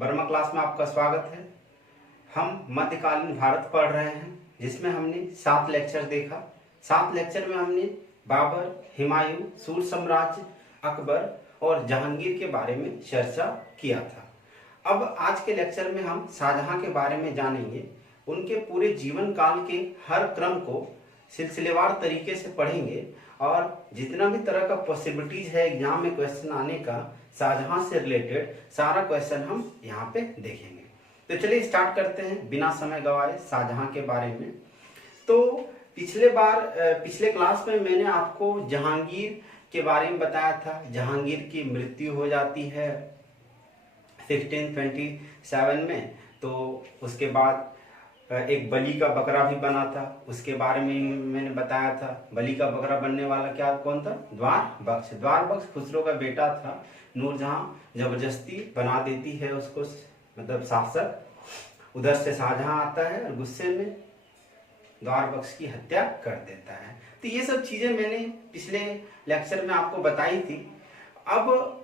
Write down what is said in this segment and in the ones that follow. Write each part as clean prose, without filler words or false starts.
Verma class में आपका स्वागत है। हम मध्यकालीन भारत पढ़ रहे हैं, जिसमें हमने 7 लेक्चर देखा। 7 लेक्चर में हमने बाबर, हुमायूं, सूर साम्राज्य, अकबर और जहांगीर के बारे में चर्चा किया था। अब आज के लेक्चर में हम शाहजहां के बारे में जानेंगे। उनके पूरे जीवन काल के हर क्रम को सिलसिलेवार तरीके से पढ़ेंगे और जितना भी तरह का पॉसिबिलिटीज है एग्जाम में क्वेश्चन आने का शाहजहां से रिलेटेड सारा क्वेश्चन हम यहाँ पे देखेंगे। तो चलिए स्टार्ट करते हैं बिना समय गवाए शाहजहां के बारे में। तो पिछले क्लास में मैंने आपको जहांगीर के बारे में बताया था। जहांगीर की मृत्यु हो जाती है 1627 में। तो उसके बाद एक बलि का बकरा भी बना था, उसके बारे में मैंने बताया था। बलि का बकरा बनने वाला कौन था? द्वार बख्श खुसरो का बेटा था। नूरजहां जबरदस्ती बना देती है उसको, मतलब शासक। उधर से शाहजहां आता है और गुस्से में द्वार बख्श की हत्या कर देता है। तो ये सब चीजें मैंने पिछले लेक्चर में आपको बताई थी। अब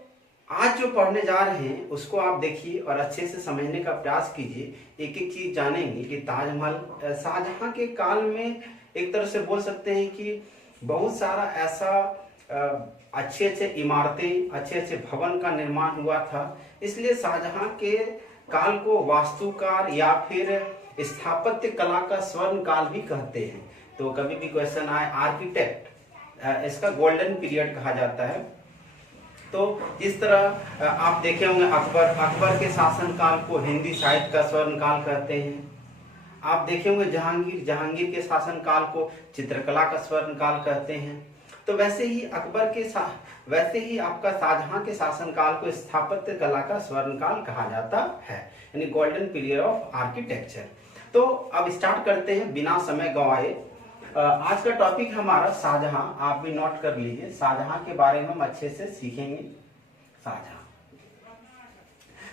आज जो पढ़ने जा रहे हैं उसको आप देखिए और अच्छे से समझने का प्रयास कीजिए। एक एक चीज जानेंगे कि ताजमहल शाहजहां के काल में एक तरह से बोल सकते हैं कि बहुत सारा ऐसा अच्छे अच्छे इमारतें, अच्छे अच्छे भवन का निर्माण हुआ था। इसलिए शाहजहां के काल को वास्तुकार या फिर स्थापत्य कला का स्वर्ण काल भी कहते हैं। तो कभी भी क्वेश्चन आए आर्किटेक्ट, इसका गोल्डन पीरियड कहा जाता है। तो जिस तरह आप देखे होंगे अकबर के शासनकाल को हिंदी साहित्य का स्वर्ण काल कहते हैं। आप देखे होंगे जहांगीर के शासनकाल को चित्रकला का स्वर्ण काल कहते हैं। तो वैसे ही आपका शाहजहां के शासनकाल को स्थापत्य कला का स्वर्ण काल कहा जाता है, यानी गोल्डन पीरियड ऑफ आर्किटेक्चर। तो अब स्टार्ट करते हैं बिना समय गंवाए। आज का टॉपिक हमारा शाहजहां, आप भी नोट कर लीजिए। शाहजहां के बारे में हम अच्छे से सीखेंगे। शाहजहां,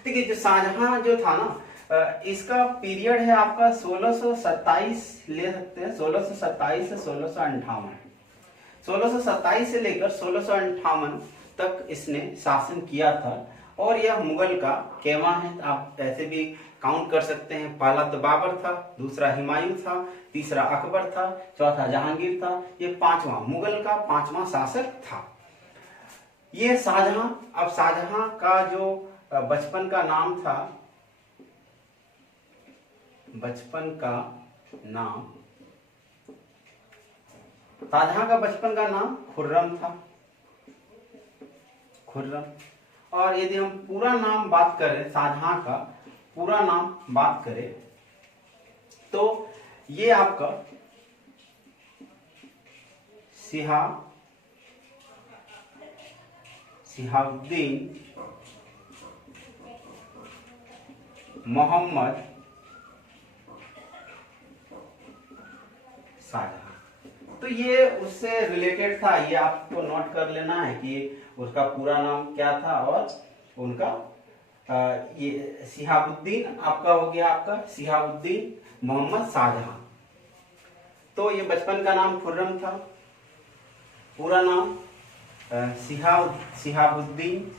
देखिए जो शाहजहां जो था ना, इसका पीरियड है आपका 1627 ले सकते हैं, 1627 से 1658। 1627 से लेकर 1658 तक इसने शासन किया था। और यह मुगल का केवा है, आप ऐसे भी काउंट कर सकते हैं। पहला तो बाबर था, दूसरा हुमायूं था, तीसरा अकबर था, चौथा जहांगीर था, ये पांचवा मुगल का 5वां शासक था ये शाहजहां। अब शाहजहां का जो बचपन का नाम था, शाहजहां का बचपन का नाम खुर्रम था, खुर्रम। और यदि हम पूरा नाम बात करें, शाहजहां का पूरा नाम बात करें तो ये आपका सिहाबुद्दीन मोहम्मद शाहजहां। तो ये उससे रिलेटेड था, ये आपको नोट कर लेना है कि उसका पूरा नाम क्या था। और उनका ये सिहाबुद्दीन आपका हो गया, आपका सिहाबुद्दीन मोहम्मद शाहजहां। तो ये बचपन का नाम खुर्रम था, पूरा नाम सिहाबुद्दीन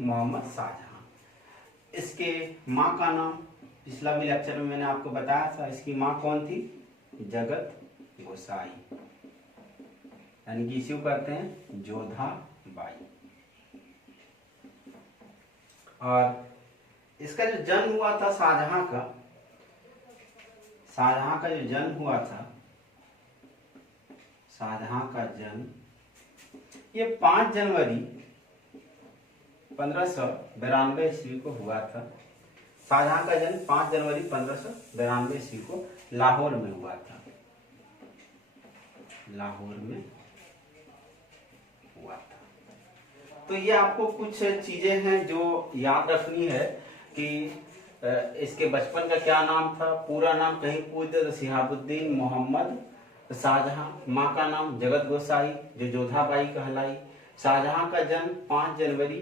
मोहम्मद शाहजहां। इसके माँ का नाम पिछला भी लेक्चर में मैंने आपको बताया था। इसकी माँ कौन थी? जगत गोसाई, यानी कि इसी को कहते हैं जोधा बाई। और इसका जो जन्म हुआ था शाहजहां का जो जन्म हुआ था, शाहजहां का जन्म ये 5 जनवरी 1592 ईस्वी को हुआ था। शाहजहां का जन्म 5 जनवरी 1592 ईस्वी को लाहौर में हुआ था, लाहौर में हुआ था। तो ये आपको कुछ चीजें हैं जो याद रखनी है कि इसके बचपन का क्या नाम था। पूरा नाम कहीं पूछ दे तो सिहाबुद्दीन मोहम्मद शाहजहां। माँ का नाम जगत गोसाई जो जोधाबाई कहलाई। शाहजहां का जन्म 5 जनवरी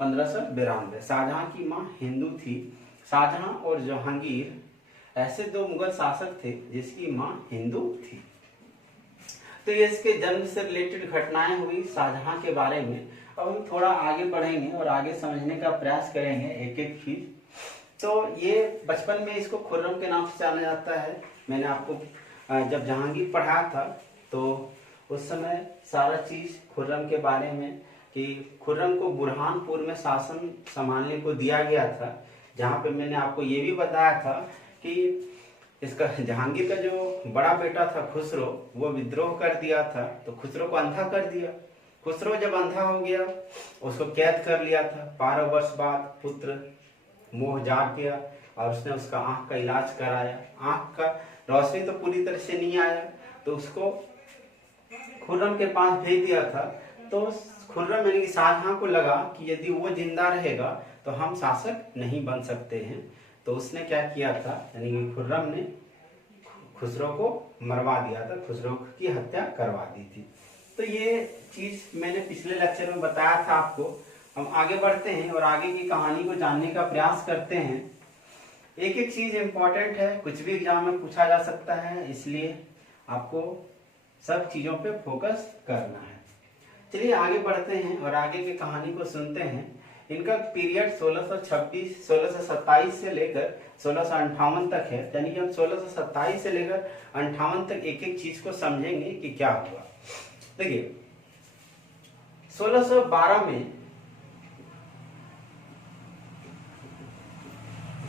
1592। शाहजहां की माँ हिंदू थी। शाहजहां और जहांगीर ऐसे 2 मुगल शासक थे जिसकी माँ हिंदू थी। तो ये इसके जन्म से रिलेटेड घटनाएं हुई शाहजहां के बारे में। अब हम थोड़ा आगे बढ़ेंगे और आगे समझने का प्रयास करेंगे एक एक चीज। तो ये बचपन में इसको खुर्रम के नाम से जाना जाता है। मैंने आपको जब जहांगीर पढ़ाया था तो उस समय सारा चीज खुर्रम के बारे में कि खुर्रम को बुरहानपुर में शासन संभालने को दिया गया था, जहाँ पे मैंने आपको ये भी बताया था कि इसका जहांगीर का जो बड़ा बेटा था खुसरो, वो विद्रोह कर दिया था तो खुसरो को अंधा कर दिया। खुसरो जब अंधा हो गया उसको कैद कर लिया था। 12 वर्ष बाद पुत्र मोह जाग गया और उसने उसका आंख का इलाज कराया। आंख का रोशनी तो पूरी तरह से नहीं आया तो उसको खुर्रम के पास भेज दिया था। तो खुर्रम यानी कि शाहजहां को लगा कि यदि वो जिंदा रहेगा तो हम शासक नहीं बन सकते हैं। तो उसने क्या किया था, यानी कि खुर्रम ने खुसरो को मरवा दिया था, खुसरो की हत्या करवा दी थी। तो ये चीज मैंने पिछले लेक्चर में बताया था आपको। हम आगे बढ़ते हैं और आगे की कहानी को जानने का प्रयास करते हैं। एक एक चीज इंपॉर्टेंट है, कुछ भी एग्जाम में पूछा जा सकता है, इसलिए आपको सब चीजों पे फोकस करना है। चलिए आगे बढ़ते हैं और आगे की कहानी को सुनते हैं। इनका पीरियड 1627 से लेकर 1658 तक है, यानी कि हम 1627 से लेकर 58 तक एक एक चीज को समझेंगे कि क्या हुआ। देखिए 1612 में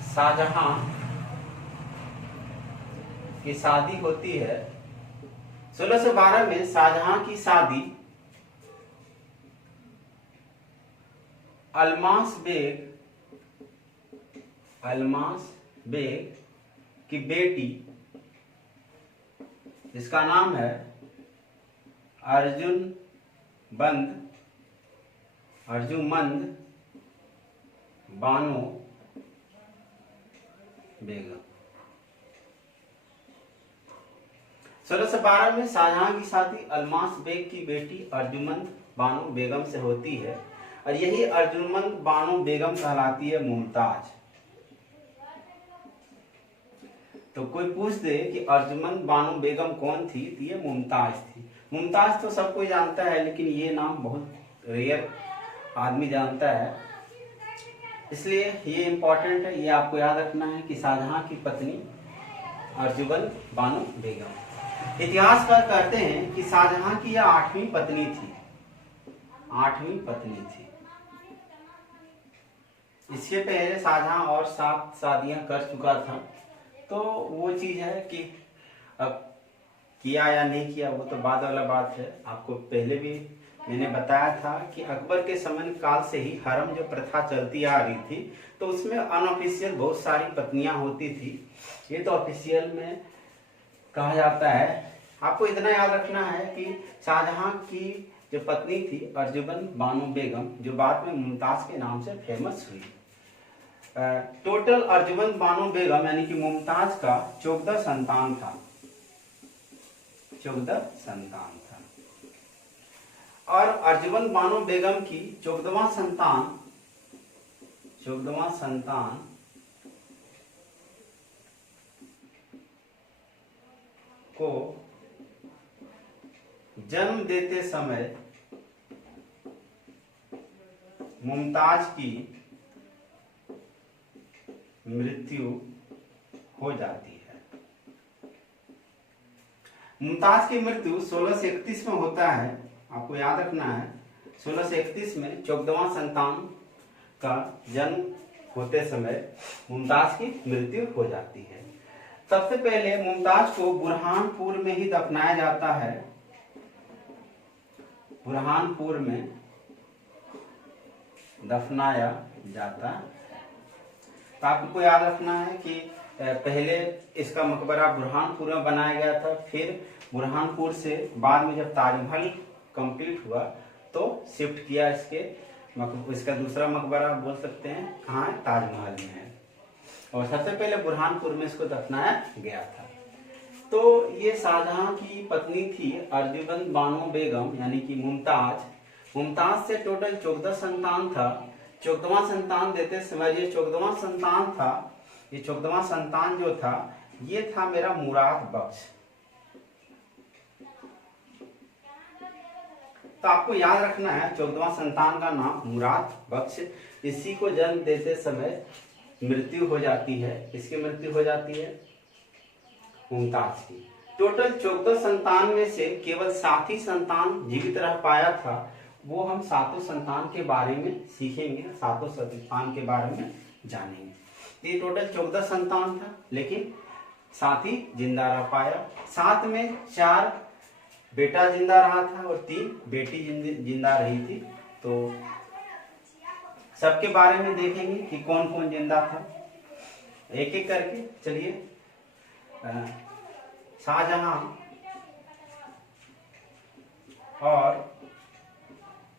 शाहजहां की शादी होती है। 1612 में शाहजहां की शादी अलमास बेग की बेटी जिसका नाम है अर्जुमंद बानो बेगम। 1612 में शाहजहां की शादी अलमास बेग की बेटी अर्जुमंद बानो बेगम से होती है और यही अर्जुमंद बानो बेगम कहलाती है मुमताज। तो कोई पूछ दे कि अर्जुमंद बानो बेगम कौन थी, तो ये मुमताज थी। मुमताज तो सब कोई जानता है, लेकिन ये नाम बहुत रेयर आदमी जानता है, इसलिए ये इंपॉर्टेंट है, ये आपको याद रखना है कि शाहजहां की पत्नी अर्जुमंद बानो बेगम। इतिहासकार कहते हैं कि शाहजहां की यह 8वीं पत्नी थी, 8वीं पत्नी थी। इसके पहले शाहजहां और 7 शादियां कर चुका था। तो वो चीज है कि अब किया या नहीं किया वो तो बाद वाला बात है। आपको पहले भी मैंने बताया था कि अकबर के समय काल से ही हरम जो प्रथा चलती आ रही थी, तो उसमें अनऑफिशियल बहुत सारी पत्नियां होती थी। ये तो ऑफिशियल में कहा जाता है। आपको इतना याद रखना है कि शाहजहां की जो पत्नी थी अर्जुमंद बानो बेगम, जो बाद में मुमताज के नाम से फेमस हुई। टोटल अर्जुमंद बानो बेगम यानी कि मुमताज का 14 संतान था, 14 संतान था। और अर्जुमंद बानो बेगम की 14वां संतान को जन्म देते समय मुमताज की मृत्यु हो जाती है। मुमताज की मृत्यु 1631 में होता है। आपको याद रखना है 1631 में 14वां संतान का जन्म होते समय मुमताज की मृत्यु हो जाती है। सबसे पहले मुमताज को बुरहानपुर में ही दफनाया जाता है, बुरहानपुर में दफनाया जाता है। तो आपको याद रखना है कि पहले इसका मकबरा बुरहानपुर में बनाया गया था, फिर बुरहानपुर से बाद में जब ताजमहल कंप्लीट हुआ तो शिफ्ट किया इसका दूसरा मकबरा बोल सकते हैं कहाँ है, ताजमहल में है। और सबसे पहले बुरहानपुर में इसको दफनाया गया था। तो ये शाहजहां की पत्नी थी अर्जुमंद बानो बेगम यानी कि मुमताज से टोटल 14 संतान था। 14वां संतान देते समय ये 14वां संतान था, ये 14वां संतान जो था ये था मेरा मुराद बख्श। तो आपको याद रखना है 14वां संतान का नाम मुराद बख्श। इसी को जन्म देते समय मृत्यु हो जाती है। इसकी मृत्यु हो जाती है मुमताज की। टोटल 14 संतान में से केवल 7 ही संतान जीवित रह पाया था। वो हम 7 संतान के बारे में सीखेंगे, 7 संतान के बारे में जानेंगे। ये टोटल 14 संतान था, लेकिन 7 ही जिंदा रह पाया। 7 में 4 बेटा जिंदा रहा था और 3 बेटी जिंदा रही थी। तो सबके बारे में देखेंगे कि कौन कौन जिंदा था, एक एक करके। चलिए, शाहजहां और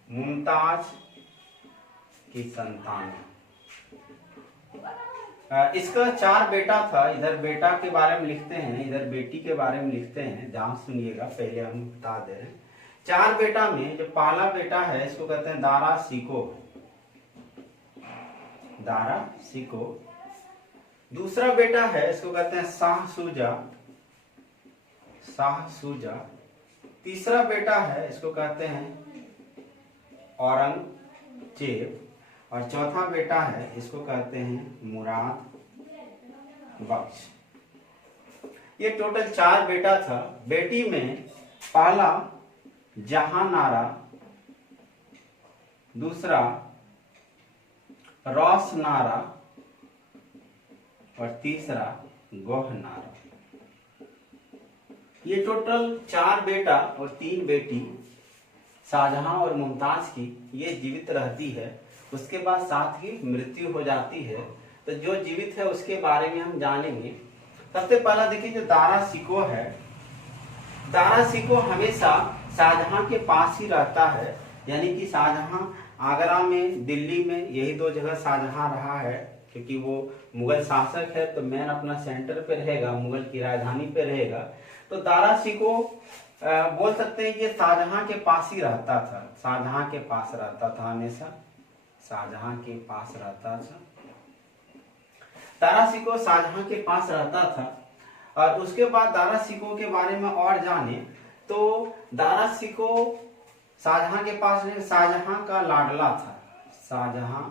मुमताज की संतान। इसका 4 बेटा था। इधर बेटा के बारे में लिखते हैं, इधर बेटी के बारे में लिखते हैं। ध्यान सुनिएगा, पहले हम बता दे रहे हैं। 4 बेटा में जो पहला बेटा है इसको कहते हैं दारा शिको। दारा शिको। दूसरा बेटा है इसको कहते हैं शाह शुजा। शाह शुजा। तीसरा बेटा है इसको कहते हैं औरंगजेब। और चौथा बेटा है इसको कहते हैं मुराद बख्श। ये टोटल 4 बेटा था। बेटी में पहला जहानारा, दूसरा रोशनारा और तीसरा गोहनारा। ये टोटल 4 बेटा और 3 बेटी शाहजहां और मुमताज की ये जीवित रहती है। उसके बाद 7 की मृत्यु हो जाती है। तो जो जीवित है उसके बारे में हम जानेंगे। सबसे पहला देखिए, जो दारा शिको है, दारा शिको हमेशा शाहजहां के पास ही रहता है। यानी कि शाहजहां आगरा में, दिल्ली में, यही 2 जगह शाहजहां रहा है। क्योंकि वो मुगल शासक है तो मेन अपना सेंटर पे रहेगा, मुगल की राजधानी पे रहेगा। तो दारा शिको बोल सकते हैं कि शाहजहां के पास ही रहता था। शाहजहां के पास रहता था, हमेशा शाहजहां के पास रहता था। दारा शिको शाहजहां के पास रहता था। और उसके बाद दारा शिको के बारे में और जाने तो दारा शिको शाहजहां के पास नहीं, शाहजहां का लाडला था। शाहजहां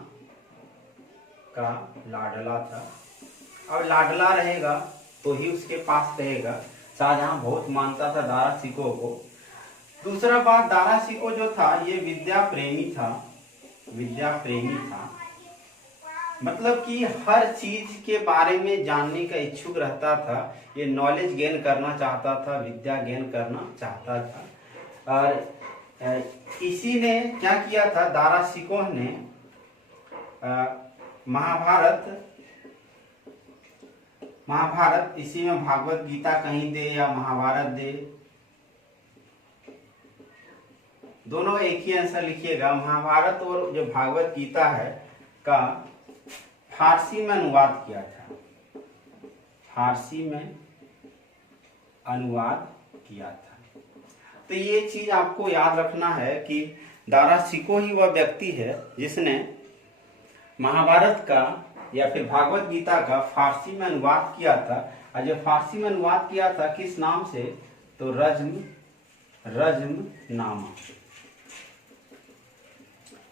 का लाडला था। और लाडला रहेगा तो ही उसके पास रहेगा। शाहजहां बहुत मानता था दारा शिको को। दूसरा बात, दारा शिको जो था ये विद्या प्रेमी था। विद्या प्रेमी था, मतलब कि हर चीज के बारे में जानने का इच्छुक रहता था। ये नॉलेज गेन करना चाहता था, विद्या गेन करना चाहता था। और इसी ने क्या किया था, दारा शिको ने महाभारत इसी में भागवत गीता कहीं दे या महाभारत दे, दोनों एक ही आंसर लिखिएगा। महाभारत और जो भागवत गीता है का फारसी में अनुवाद किया था। फारसी में अनुवाद किया था। तो ये चीज आपको याद रखना है कि दारा शिको ही वह व्यक्ति है जिसने महाभारत का या फिर भागवत गीता का फारसी में अनुवाद किया था। और जो फारसी में अनुवाद किया था किस नाम से, तो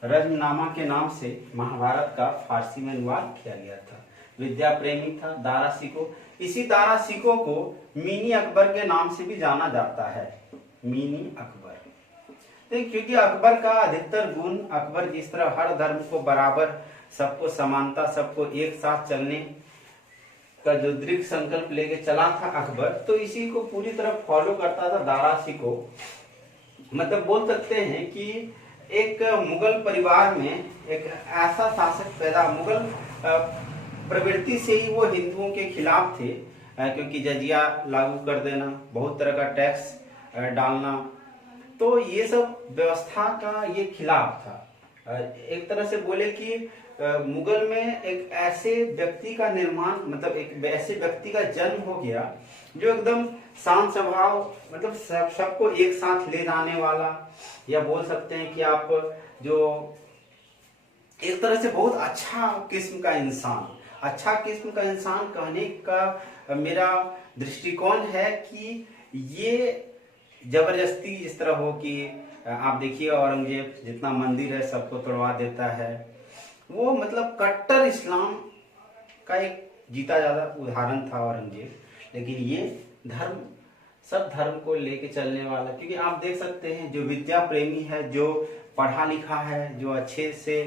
रज्मनामा के नाम से महाभारत का फारसी में अनुवाद किया गया था। विद्या प्रेमी था दारा शिको। इसी दारा शिको को मिनी अकबर के नाम से भी जाना जाता है। मिनी अकबर, तो क्योंकि अकबर का अधिकतर गुण, अकबर जिस तरह हर धर्म को बराबर, सबको समानता, सबको एक साथ चलने का जो दृढ़ संकल्प लेके चला था अकबर, तो इसी को पूरी तरह फॉलो करता था दारा शिको। मतलब बोल सकते हैं कि एक मुगल परिवार में एक ऐसा शासक पैदा, मुगल प्रवृत्ति से ही वो हिंदुओं के खिलाफ थे। क्योंकि जजिया लागू कर देना, बहुत तरह का टैक्स डालना, तो ये सब व्यवस्था का ये खिलाफ था। एक तरह से बोले कि मुगल में एक ऐसे व्यक्ति का निर्माण, मतलब एक ऐसे व्यक्ति का जन्म हो गया जो एकदम शांत स्वभाव, मतलब सबको एक साथ ले जाने वाला, या बोल सकते हैं कि आप जो एक तरह से बहुत अच्छा किस्म का इंसान, अच्छा किस्म का इंसान कहने का मेरा दृष्टिकोण है कि ये जबरदस्ती इस तरह हो कि आप देखिए औरंगजेब जितना मंदिर है सबको तोड़वा देता है। वो मतलब कट्टर इस्लाम का एक जीता जाता उदाहरण था औरंगजेब। लेकिन ये धर्म सब धर्म को लेके चलने वाला, क्योंकि आप देख सकते हैं जो विद्या प्रेमी है, जो पढ़ा लिखा है, जो अच्छे से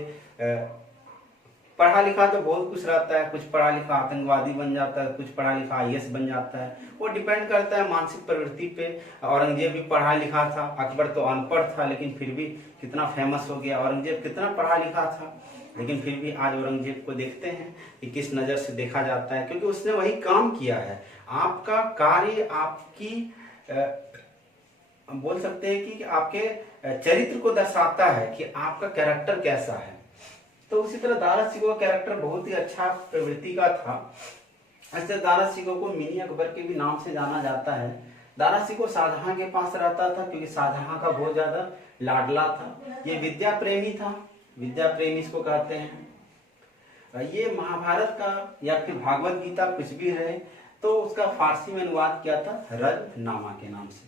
पढ़ा लिखा तो बहुत कुछ रहता है, कुछ पढ़ा लिखा आतंकवादी बन जाता है, कुछ पढ़ा लिखा आईएएस बन जाता है, वो डिपेंड करता है मानसिक प्रवृत्ति पे। औरंगजेब भी पढ़ा लिखा था, अकबर तो अनपढ़ था लेकिन फिर भी कितना फेमस हो गया। औरंगजेब कितना पढ़ा लिखा था लेकिन फिर भी आज औरंगजेब को देखते हैं कि किस नज़र से देखा जाता है, क्योंकि उसने वही काम किया है। आपका कार्य आपकी बोल सकते हैं कि आपके चरित्र को दर्शाता है कि आपका कैरेक्टर कैसा है। तो उसी तरह दारा शिकोह का कैरेक्टर बहुत ही अच्छा प्रवृत्ति का था। ऐसे दारा शिकोह को मिनी अकबर के भी नाम से जाना जाता है। दारा शिकोह शाहजहां के पास रहता था क्योंकि शाहजहां का बहुत ज्यादा लाडला था। ये विद्या प्रेमी था, विद्या प्रेमी इसको कहते हैं। ये महाभारत का या फिर भागवत गीता कुछ भी रहे तो उसका फारसी में अनुवाद किया था रजनामा के नाम से।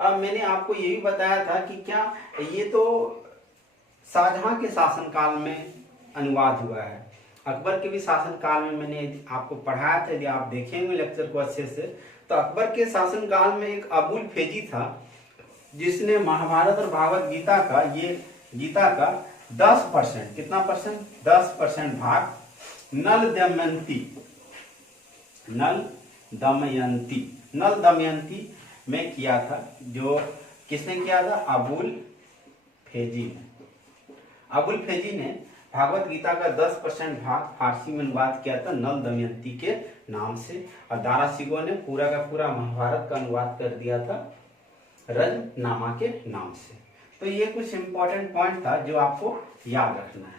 अब मैंने आपको ये भी बताया था कि क्या ये तो शाहजहां के शासनकाल में अनुवाद हुआ है, अकबर के भी शासनकाल में मैंने आपको पढ़ाया था। यदि आप देखेंगे लेक्चर को अच्छे से तो अकबर के शासनकाल में एक अबुल फेजी था जिसने महाभारत और भागवत गीता का ये गीता का 10% कितना परसेंट 10% भाग नल दमयंती में किया था। जो किसने किया था? अबुल फेजी ने भागवत गीता का 10% भाग फारसी में अनुवाद किया था नल दमयंती के नाम से। और दारा शिकोह ने पूरा का पूरा महाभारत का अनुवाद कर दिया था रजनामा के नाम से। तो ये कुछ इंपॉर्टेंट पॉइंट था जो आपको याद रखना है।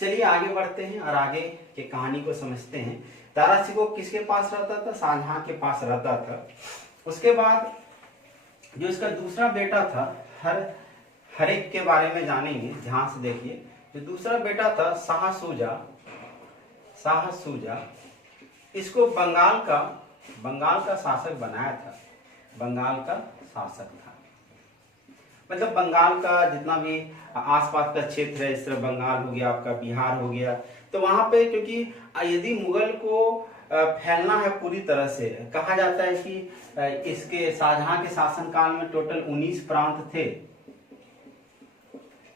चलिए आगे बढ़ते हैं और आगे के कहानी को समझते हैं। दारा शिकोह किसके पास रहता था? शाहजहां के पास रहता था। उसके बाद जो इसका दूसरा बेटा था हरेक के बारे में जानेंगे, ध्यान से देखिए। जो दूसरा बेटा था शाह सूजा, इसको बंगाल का शासक बनाया था। बंगाल का शासक था, मतलब बंगाल का जितना भी आसपास का क्षेत्र है, इस तरह बंगाल हो गया, आपका बिहार हो गया, तो वहां पे क्योंकि यदि मुगल को फैलना है पूरी तरह से, कहा जाता है कि इसके शाहजहां के शासनकाल में टोटल 19 प्रांत थे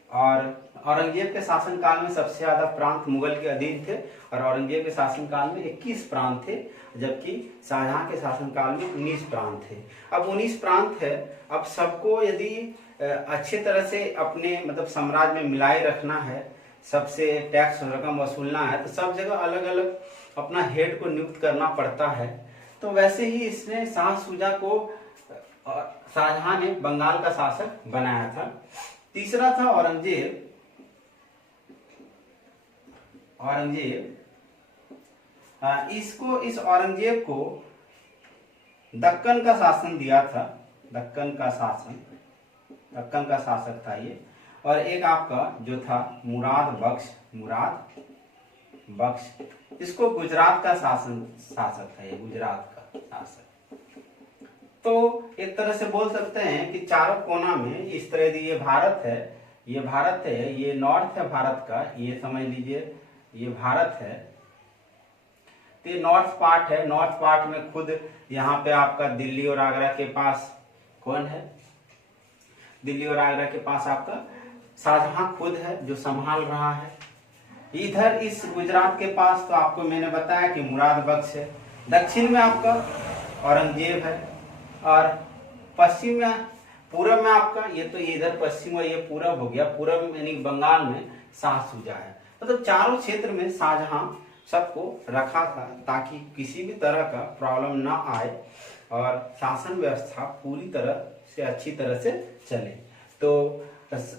और औरंगजेब के शासनकाल में सबसे ज्यादा प्रांत मुगल के अधीन थे और औरंगजेब के शासनकाल में 21 प्रांत थे, जबकि शाहजहां के शासनकाल में 19 प्रांत थे। अब 19 प्रांत है, अब सबको यदि अच्छे तरह से अपने मतलब साम्राज्य में मिलाए रखना है, सबसे टैक्स रकम वसूलना है, तो सब जगह अलग अलग अपना हेड को नियुक्त करना पड़ता है। तो वैसे ही इसने शाह सूजा को शाहजहां ने बंगाल का शासक बनाया था। तीसरा था औरंगजेब। इस औरंगजेब को दक्कन का शासन दिया था। दक्कन का शासक था ये। और एक आपका जो था मुराद बख्श, इसको गुजरात का शासक था, ये गुजरात का शासक। तो एक तरह से बोल सकते हैं कि चारों कोना में इस तरह से ये भारत है, ये नॉर्थ है भारत का, ये समझ लीजिए ये भारत है। तो ये नॉर्थ पार्ट है। नॉर्थ पार्ट में खुद यहाँ पे आपका दिल्ली और आगरा के पास कौन है? दिल्ली और आगरा के पास आपका शाहजहां खुद है जो संभाल रहा है। इधर इस गुजरात के पास तो आपको मैंने बताया कि मुराद बख्श है। दक्षिण में आपका औरंगजेब है और पश्चिम में पूरब में आपका ये तो इधर पश्चिम और ये पूरब हो गया। पूरब यानी बंगाल में शाह सूजा है। मतलब चारों क्षेत्र में शाहजहां सबको रखा था ताकि किसी भी तरह का प्रॉब्लम ना आए और शासन व्यवस्था पूरी तरह से अच्छी तरह से चले। तो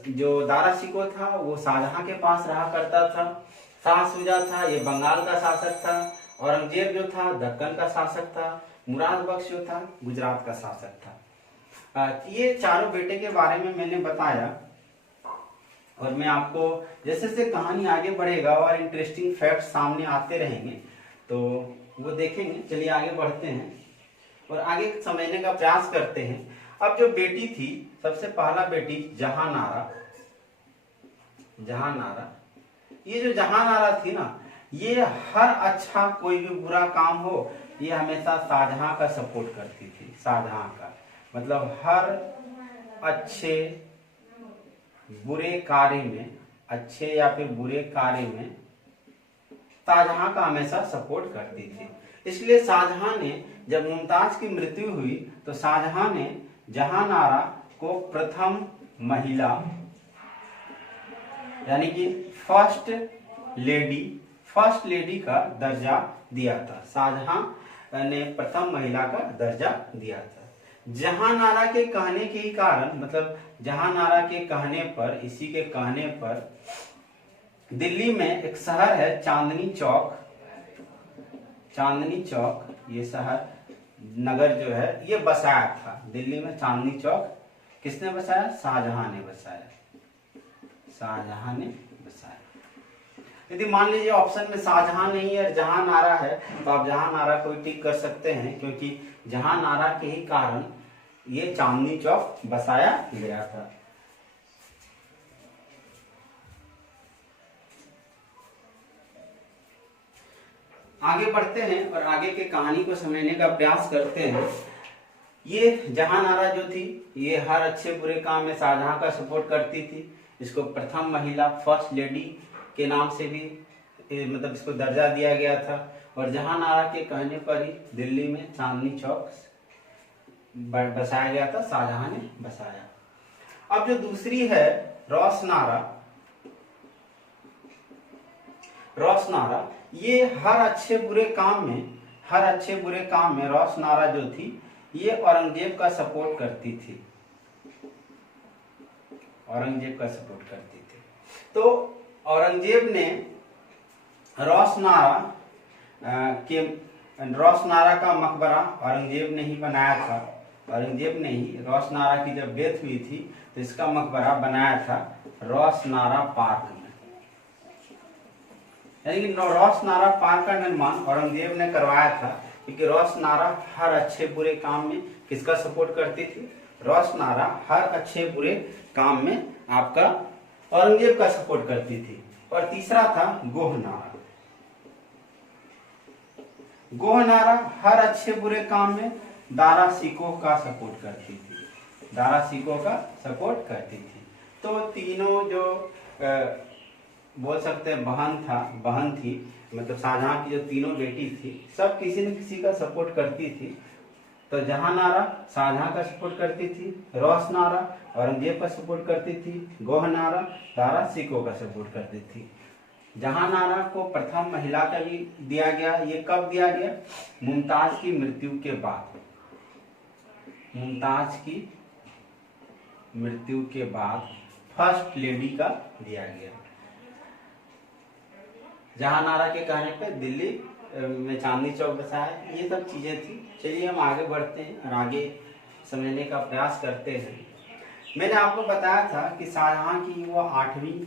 जो दारा शिकोह था वो शाहजहां के पास रहा करता था। शाह सूजा था ये बंगाल का शासक था। औरंगजेब जो था दक्कन का शासक था। मुराद बख्श जो था गुजरात का शासक था। ये चारों बेटे के बारे में मैंने बताया और मैं आपको जैसे जैसे कहानी आगे बढ़ेगा और इंटरेस्टिंग फैक्ट सामने आते रहेंगे तो वो देखेंगे। चलिए आगे बढ़ते हैं और आगे समझने का प्रयास करते हैं। अब जो बेटी थी, सबसे पहला बेटी जहांनारा, ये जो जहांनारा थी ना, ये हर अच्छा कोई भी बुरा काम हो, ये हमेशा शाहजहां का सपोर्ट करती थी। शाहजहां का मतलब हर अच्छे बुरे कार्य में, अच्छे या फिर बुरे कार्य में शाहजहां का हमेशा सपोर्ट करती थी। इसलिए शाहजहां ने, जब मुमताज की मृत्यु हुई तो शाहजहां ने जहांनारा को प्रथम महिला यानी कि फर्स्ट लेडी का दर्जा दिया था। शाहजहां ने प्रथम महिला का दर्जा दिया था। जहांनारा के कहने के ही कारण, मतलब जहांनारा के कहने पर, इसी के कहने पर दिल्ली में एक शहर है चांदनी चौक, ये शहर नगर जो है ये बसाया था। दिल्ली में चांदनी चौक किसने बसाया? शाहजहां ने बसाया। यदि मान लीजिए ऑप्शन में शाहजहां नहीं है, जहांनारा है, तो आप जहांनारा को टिक कर सकते हैं, क्योंकि जहांनारा के ही कारण ये चांदनी चौक बसाया गया था। आगे बढ़ते हैं और आगे के कहानी को समझने का प्रयास करते हैं। ये जहांनारा जो थी, ये हर अच्छे बुरे काम में शाहजहां का सपोर्ट करती थी। इसको प्रथम महिला, फर्स्ट लेडी के नाम से भी मतलब इसको दर्जा दिया गया था। और जहांनारा के कहने पर ही दिल्ली में चांदनी चौक बसाया गया था, शाहजहां ने बसाया। अब जो दूसरी है रोशनारा, ये हर अच्छे बुरे काम में रोशनारा जो थी, ये औरंगजेब का सपोर्ट करती थी। तो औरंगजेब ने रोशनारा का मकबरा औरंगजेब ने ही बनाया था। रोशनारा की जब डेथ हुई थी तो इसका मकबरा बनाया था रोशनारा पार्क में। यानी कि रोशनारा पार्क का निर्माण औरंगजेब ने करवाया था, क्योंकि रोशनारा हर अच्छे बुरे काम में किसका सपोर्ट करती थी? रोशनारा हर अच्छे बुरे काम में आपका औरंगजेब का सपोर्ट करती थी। और तीसरा था गोहनारा हर अच्छे बुरे काम में दारा शिकोह का सपोर्ट करती थी। तो तीनों जो बोल सकते हैं बहन थी, मतलब शाहजहां की जो तीनों बेटी थी, सब किसी न किसी का सपोर्ट करती थी। तो जहांनारा शाहजहां का सपोर्ट करती थी, रोशनारा औरंगजेब का सपोर्ट करती थी, गोहनारा दारा शिकोह का सपोर्ट करती थी। जहांनारा को प्रथम महिला का भी दिया गया। ये कब दिया गया? मुमताज की मृत्यु के बाद फर्स्ट लेडी का दिया गया। जहांनारा के कहने पे दिल्ली में चांदनी चौक बसाया। ये सब चीजें थी। चलिए हम आगे बढ़ते हैं और आगे समझने का प्रयास करते हैं। मैंने आपको बताया था कि शाहजहां की वो आठवीं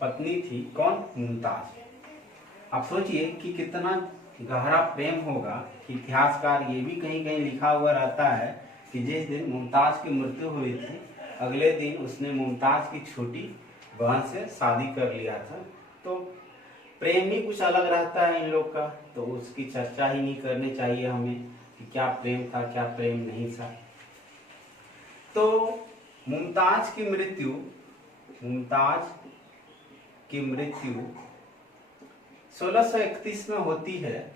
पत्नी थी। कौन? मुमताज। आप सोचिए कि कितना गहरा प्रेम होगा कि इतिहासकार ये भी कहीं कहीं लिखा हुआ रहता है कि जिस दिन मुमताज की मृत्यु हुई थी, अगले दिन उसने मुमताज की छोटी बहन से शादी कर लिया था। तो प्रेम ही कुछ अलग रहता है इन लोग का, तो उसकी चर्चा ही नहीं करनी चाहिए हमें कि क्या प्रेम था, क्या प्रेम नहीं था। तो मुमताज की मृत्यु 1631 में होती है।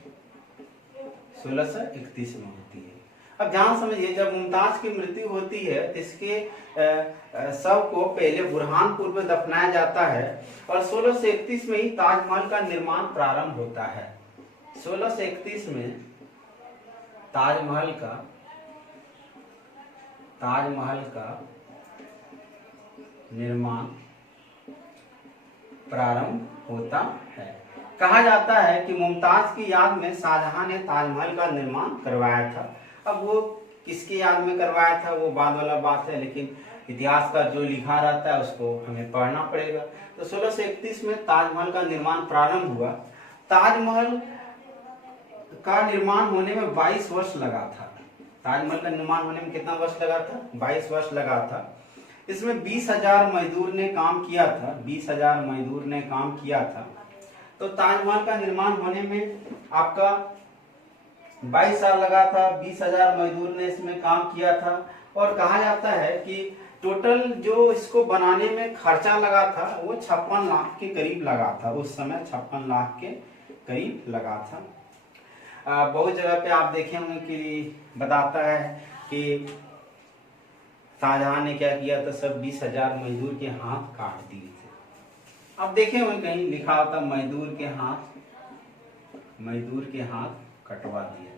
अब ध्यान समझिए, जब मुमताज की मृत्यु होती है तो इसके शव को पहले बुरहानपुर में दफनाया जाता है और 1631 में ही ताजमहल का निर्माण प्रारंभ होता है। 1631 में ताजमहल का निर्माण प्रारंभ होता है। कहा जाता है कि मुमताज की याद में शाहजहां ने ताजमहल का निर्माण करवाया था। अब वो किसकी याद में करवाया था वो बाद वाला बात है, लेकिन इतिहास का जो लिखा रहता है उसको हमें पढ़ना पड़ेगा। तो 1631 में ताजमहल का निर्माण प्रारंभ हुआ। ताजमहल का निर्माण होने में 22 वर्ष लगा था। ताजमहल का निर्माण होने में कितना वर्ष लगा था? 22 वर्ष लगा था। इसमें 20,000 मजदूर ने काम किया था, 20,000 मजदूर ने काम किया था। तो ताजमहल का निर्माण होने में आपका 22 साल लगा था, 20,000 मजदूर ने इसमें काम किया था। और कहा जाता है कि टोटल जो इसको बनाने में खर्चा लगा था वो 56 लाख के करीब लगा था। उस समय 56 लाख के करीब लगा था। बहुत जगह पे आप देखे होंगे कि बताता है कि शाहजहां ने क्या किया था, सब 20,000 मजदूर के हाथ काट दिए थे। आप देखे होंगे कहीं लिखा होता मजदूर के हाथ कटवा दिए थे।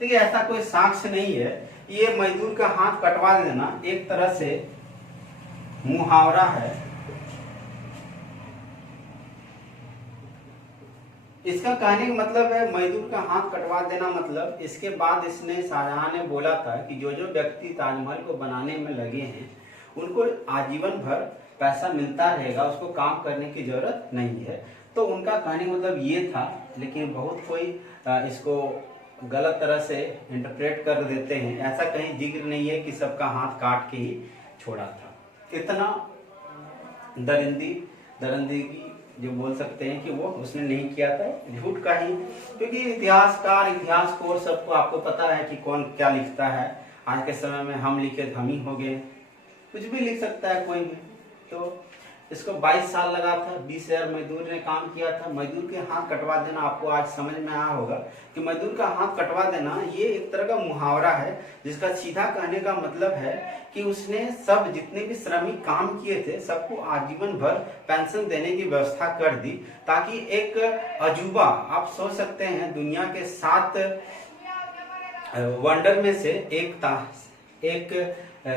देखिए ऐसा कोई साक्ष्य नहीं है। ये मजदूर का हाथ कटवा देना एक तरह से मुहावरा है। इसका कहने का मतलब है मजदूर का हाथ कटवा देना मतलब इसके बाद इसने शाहजहां ने बोला था कि जो जो व्यक्ति ताजमहल को बनाने में लगे हैं उनको आजीवन भर पैसा मिलता रहेगा, उसको काम करने की जरूरत नहीं है। तो उनका कहने का मतलब ये था, लेकिन बहुत कोई इसको गलत तरह से इंटरप्रेट कर देते हैं। ऐसा कहीं जिक्र नहीं है कि सबका हाथ काट के ही छोड़ा था। इतना दरिंदगी जो बोल सकते हैं कि वो उसने नहीं किया था, झूठ का ही। क्योंकि इतिहासकार, इतिहास को सबको आपको पता है कि कौन क्या लिखता है। आज के समय में हम लिखे हम ही हो गए, कुछ भी लिख सकता है कोई भी। तो इसको 22 साल लगा था, 20,000 मजदूर ने काम किया था। मजदूर के हाथ कटवा देना आपको आज समझ में आया होगा कि मजदूर का हाथ कटवा देना ये एक तरह का मुहावरा है, जिसका सीधा कहने का मतलब है कि उसने सब जितने भी श्रमिक काम किए थे सबको आजीवन भर पेंशन देने की व्यवस्था कर दी, ताकि एक अजूबा, आप सोच सकते हैं दुनिया के 7 वंडर में से एक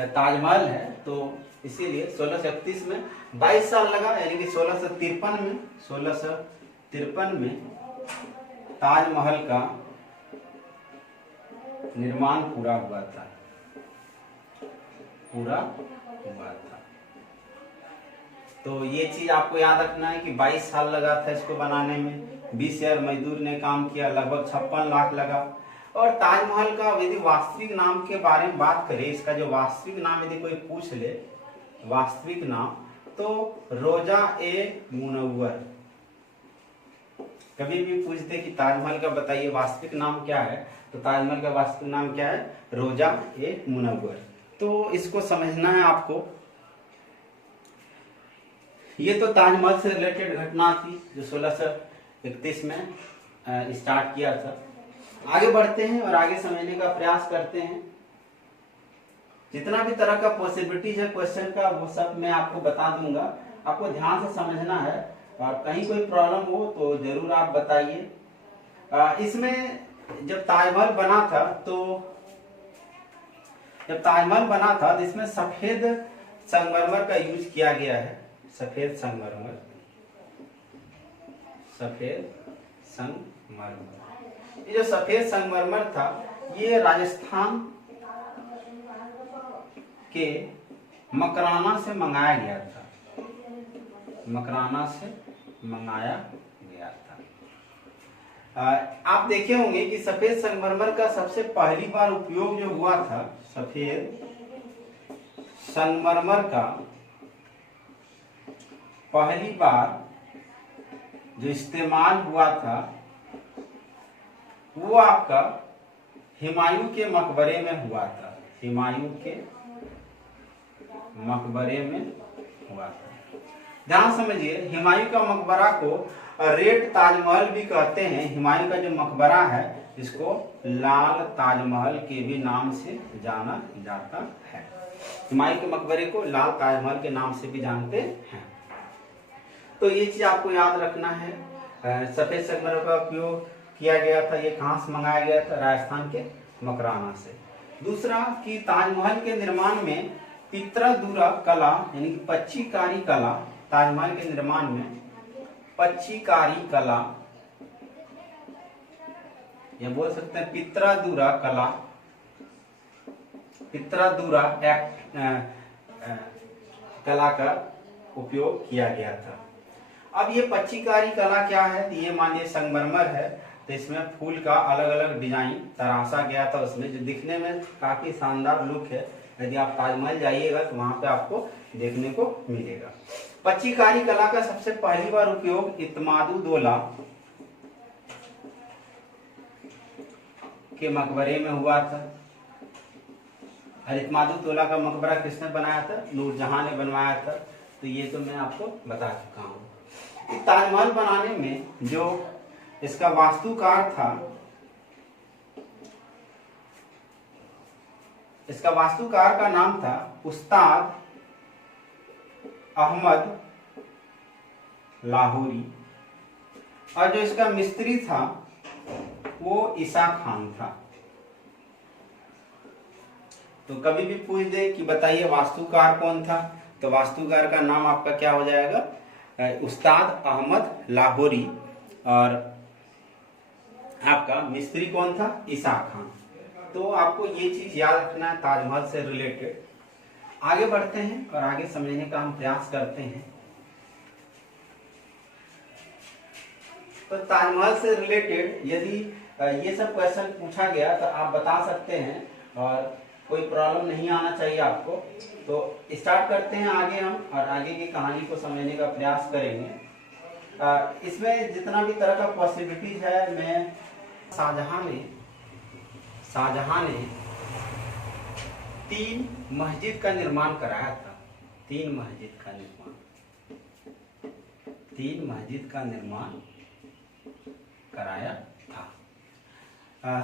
ताजमहल है। तो इसीलिए 1631 में 22 साल लगा, यानी कि 1653 में ताजमहल का निर्माण पूरा हुआ था। तो ये चीज आपको याद रखना है कि 22 साल लगा था इसको बनाने में, 20,000 मजदूर ने काम किया, लगभग 56 लाख लगा। और ताजमहल का यदि वास्तविक नाम के बारे में बात करें, इसका जो वास्तविक नाम यदि कोई पूछ ले, वास्तविक नाम, तो रोजा ए मुनव्वर। कभी भी पूछते कि ताजमहल का बताइए वास्तविक नाम क्या है, तो ताजमहल का वास्तविक नाम क्या है? रोजा ए मुनव्वर। तो इसको समझना है आपको। ये तो ताजमहल से रिलेटेड घटना थी जो 1631 में स्टार्ट किया था। आगे बढ़ते हैं और आगे समझने का प्रयास करते हैं। जितना भी तरह का पॉसिबिलिटीज है क्वेश्चन का वो सब मैं आपको बता दूंगा, आपको ध्यान से समझना है। और कहीं कोई प्रॉब्लम हो तो जरूर आप बताइए। इसमें जब ताजमहल बना था तो इसमें सफेद संगमरमर का यूज किया गया है। सफेद संगमरमर। ये जो सफेद संगमरमर था ये राजस्थान के मकराना से मंगाया गया था। आप देखे होंगे कि सफेद संगमरमर का सबसे पहली बार उपयोग जो हुआ था, सफेद संगमरमर का पहली बार जो इस्तेमाल हुआ था वो आपका हुमायूं के मकबरे में हुआ था। ध्यान समझिए, हुमायूं का मकबरा को रेड ताजमहल भी कहते हैं। हुमायूं का जो मकबरा है इसको लाल ताजमहल के भी नाम से जाना जाता है। हुमायूं के मकबरे को लाल ताजमहल के नाम से भी जानते हैं। तो ये चीज आपको याद रखना है। सफेद संगमरमर का उपयोग किया गया था। ये कहां से मंगाया गया था? राजस्थान के मकराना से। दूसरा कि ताजमहल के निर्माण में पितरादुरा कला यानी कि पच्चीकारी कला, ताजमहल के निर्माण में पच्चीकारी कला या बोल सकते हैं पितरादुरा कला का उपयोग किया गया था। अब ये पच्चीकारी कला क्या है, ये मान लीजिए संगमरमर है, तो इसमें फूल का अलग अलग डिजाइन तराशा गया था उसमें, जो दिखने में काफी शानदार लुक है। यदि आप ताजमहल जाइएगा तो वहां पे आपको देखने को मिलेगा। पच्चीकारी कला का सबसे पहली बार उपयोग इत्मादुद्दौला के मकबरे में हुआ था। इत्मादुद्दौला का मकबरा किसने बनाया था? नूरजहां ने बनवाया था। तो ये तो मैं आपको बता चुका हूँ। ताजमहल बनाने में जो इसका वास्तुकार था, इसका वास्तुकार का नाम था उस्ताद अहमद लाहौरी, और जो इसका मिस्त्री था वो ईसा खान था। तो कभी भी पूछ दे कि बताइए वास्तुकार कौन था, तो वास्तुकार का नाम आपका क्या हो जाएगा? उस्ताद अहमद लाहौरी, और आपका मिस्त्री कौन था? ईसा खान। तो आपको ये चीज याद रखना है ताजमहल से रिलेटेड। आगे बढ़ते हैं और आगे समझने का हम प्रयास करते हैं। तो ताजमहल से रिलेटेड यदि ये सब क्वेश्चन पूछा गया तो आप बता सकते हैं और कोई प्रॉब्लम नहीं आना चाहिए आपको। तो स्टार्ट करते हैं आगे हम, और आगे की कहानी को समझने का प्रयास करेंगे। इसमें जितना भी तरह का पॉसिबिलिटीज है, मैं शाहजहां ने 3 मस्जिद का निर्माण कराया था। 3 मस्जिद का निर्माण कराया था।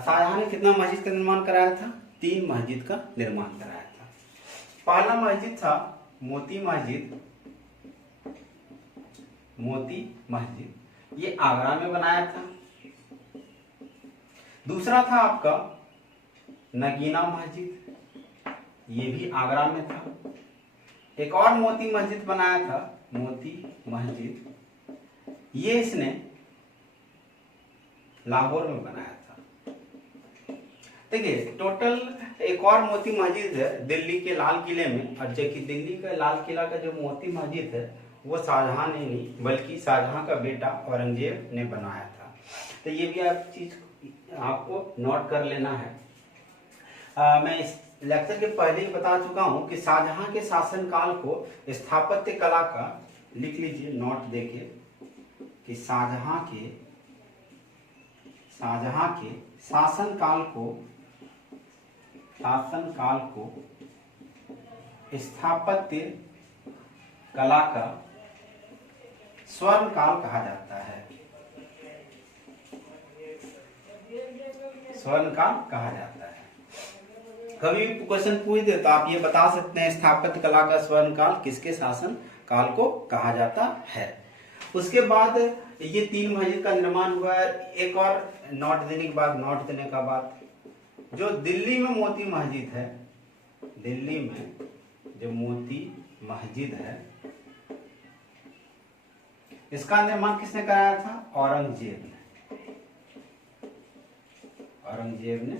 शाहजहां ने कितना मस्जिद का निर्माण कराया था? 3 मस्जिद का निर्माण कराया था। पहला मस्जिद था मोती मस्जिद, ये आगरा में बनाया था। दूसरा था आपका नगीना मस्जिद, ये भी आगरा में था। एक और मोती मस्जिद बनाया था, मोती मस्जिद, ये इसने लाहौर में बनाया था। देखिए टोटल एक और मोती मस्जिद है दिल्ली के लाल किले में, और जबकि दिल्ली का लाल किला का जो मोती मस्जिद है वो शाहजहां ने नहीं बल्कि शाहजहां का बेटा औरंगजेब ने बनाया था। तो ये भी आप चीज आपको नोट कर लेना है। मैं इस लेक्चर के पहले ही बता चुका हूं कि शाहजहां के शासनकाल को स्थापत्य कला का, लिख लीजिए नोट देखिए, कि शाहजहां के शासनकाल को स्थापत्य कला का स्वर्ण काल कहा जाता है। स्वर्ण काल कहा जाता है। कभी भी क्वेश्चन पूछ दे तो आप ये बता सकते हैं स्थापत्य कला का स्वर्ण काल किसके शासन काल को कहा जाता है। उसके बाद ये 3 मस्जिद का निर्माण हुआ है। एक और नोट देने का बाद जो दिल्ली में मोती मस्जिद है, दिल्ली में जो मोती मस्जिद है, इसका निर्माण किसने कराया था? औरंगजेब ने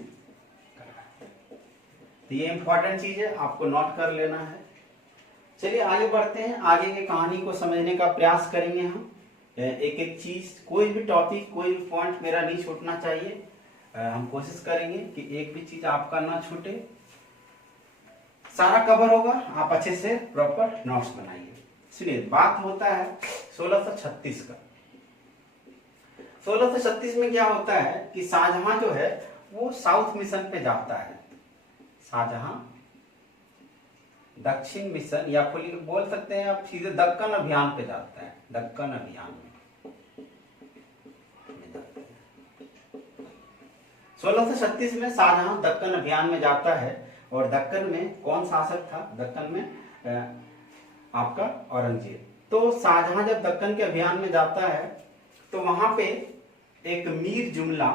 कराया। तो ये इंपॉर्टेंट चीज है, आपको नोट कर लेना है। चलिए आगे बढ़ते हैं, आगे की कहानी को समझने का प्रयास करेंगे हम। एक एक चीज, कोई भी टॉपिक, कोई भी पॉइंट मेरा नहीं छूटना चाहिए। हम कोशिश करेंगे कि एक भी चीज आपका ना छूटे, सारा कवर होगा। आप अच्छे से प्रॉपर नोट्स बनाइए। सुनिए, बात होता है 1636 का। 1636 में क्या होता है कि शाहजहां जो है वो साउथ मिशन पे जाता है। शाहजहां दक्षिण मिशन, या बोल सकते हैं आप सीधे दक्कन अभियान पे जाता है। दक्कन अभियान में 1636 में शाहजहां दक्कन अभियान में जाता है। और दक्कन में कौन शासक था? दक्कन में आपका औरंगजेब। तो शाहजहां जब दक्कन के अभियान में जाता है तो वहां पे एक मीर जुमला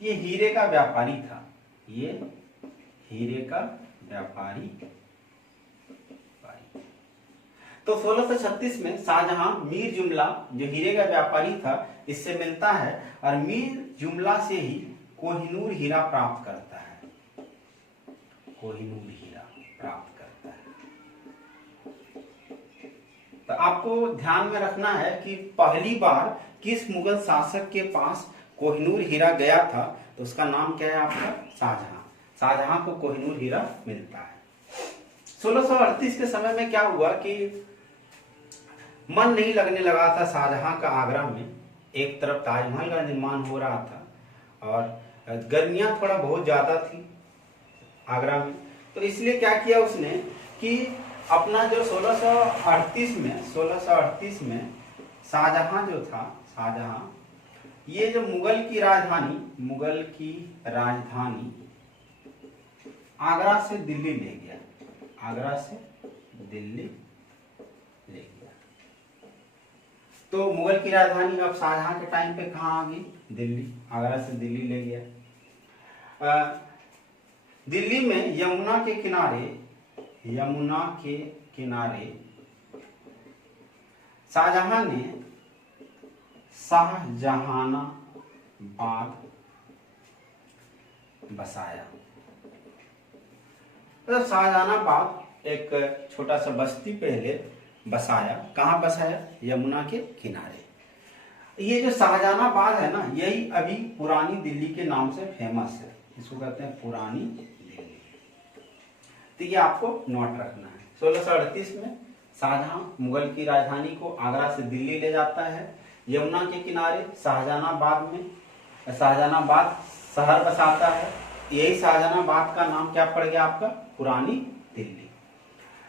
ये हीरे का व्यापारी था। ये हीरे का व्यापारी। तो 1636 में शाहजहां मीर जुमला जो हीरे का व्यापारी था इससे मिलता है, और मीर जुमला से ही कोहिनूर हीरा प्राप्त करता है। कोहिनूर हीरा प्राप्त करता है। तो आपको ध्यान में रखना है कि पहली बार किस मुगल शासक के पास कोहिनूर हीरा गया था, तो उसका नाम क्या है आपका? शाहजहां। शाहजहां को कोहिनूर हीरा मिलता है। 1638 के समय में क्या हुआ कि मन नहीं लगने लगा था शाहजहां का आगरा में। एक तरफ ताजमहल का निर्माण हो रहा था और गर्मियां थोड़ा बहुत ज्यादा थी आगरा में, तो इसलिए क्या किया उसने कि अपना जो 1638 में शाहजहां जो था, शाहजहां ये जो मुगल की राजधानी आगरा से दिल्ली ले गया, आगरा से दिल्ली ले गया। तो मुगल की राजधानी अब शाहजहां के टाइम पे कहाँ आ गई? दिल्ली। आगरा से दिल्ली ले गया। दिल्ली में यमुना के किनारे शाहजहां ने शाहजहानाबाद बसाया। मतलब शाहजहानाबाद एक छोटा सा बस्ती पहले बसाया। कहाँ बसाया? यमुना के किनारे। ये जो शाहजहानाबाद है ना, यही अभी पुरानी दिल्ली के नाम से फेमस है। इसको कहते हैं पुरानी दिल्ली। तो ये आपको नोट रखना है। 1638 में शाहजहां मुगल की राजधानी को आगरा से दिल्ली ले जाता है। यमुना के किनारे शाहजहानाबाद शहर बसाता है। यही शाहजहानाबाद का नाम क्या पड़ गया आपका? पुरानी दिल्ली।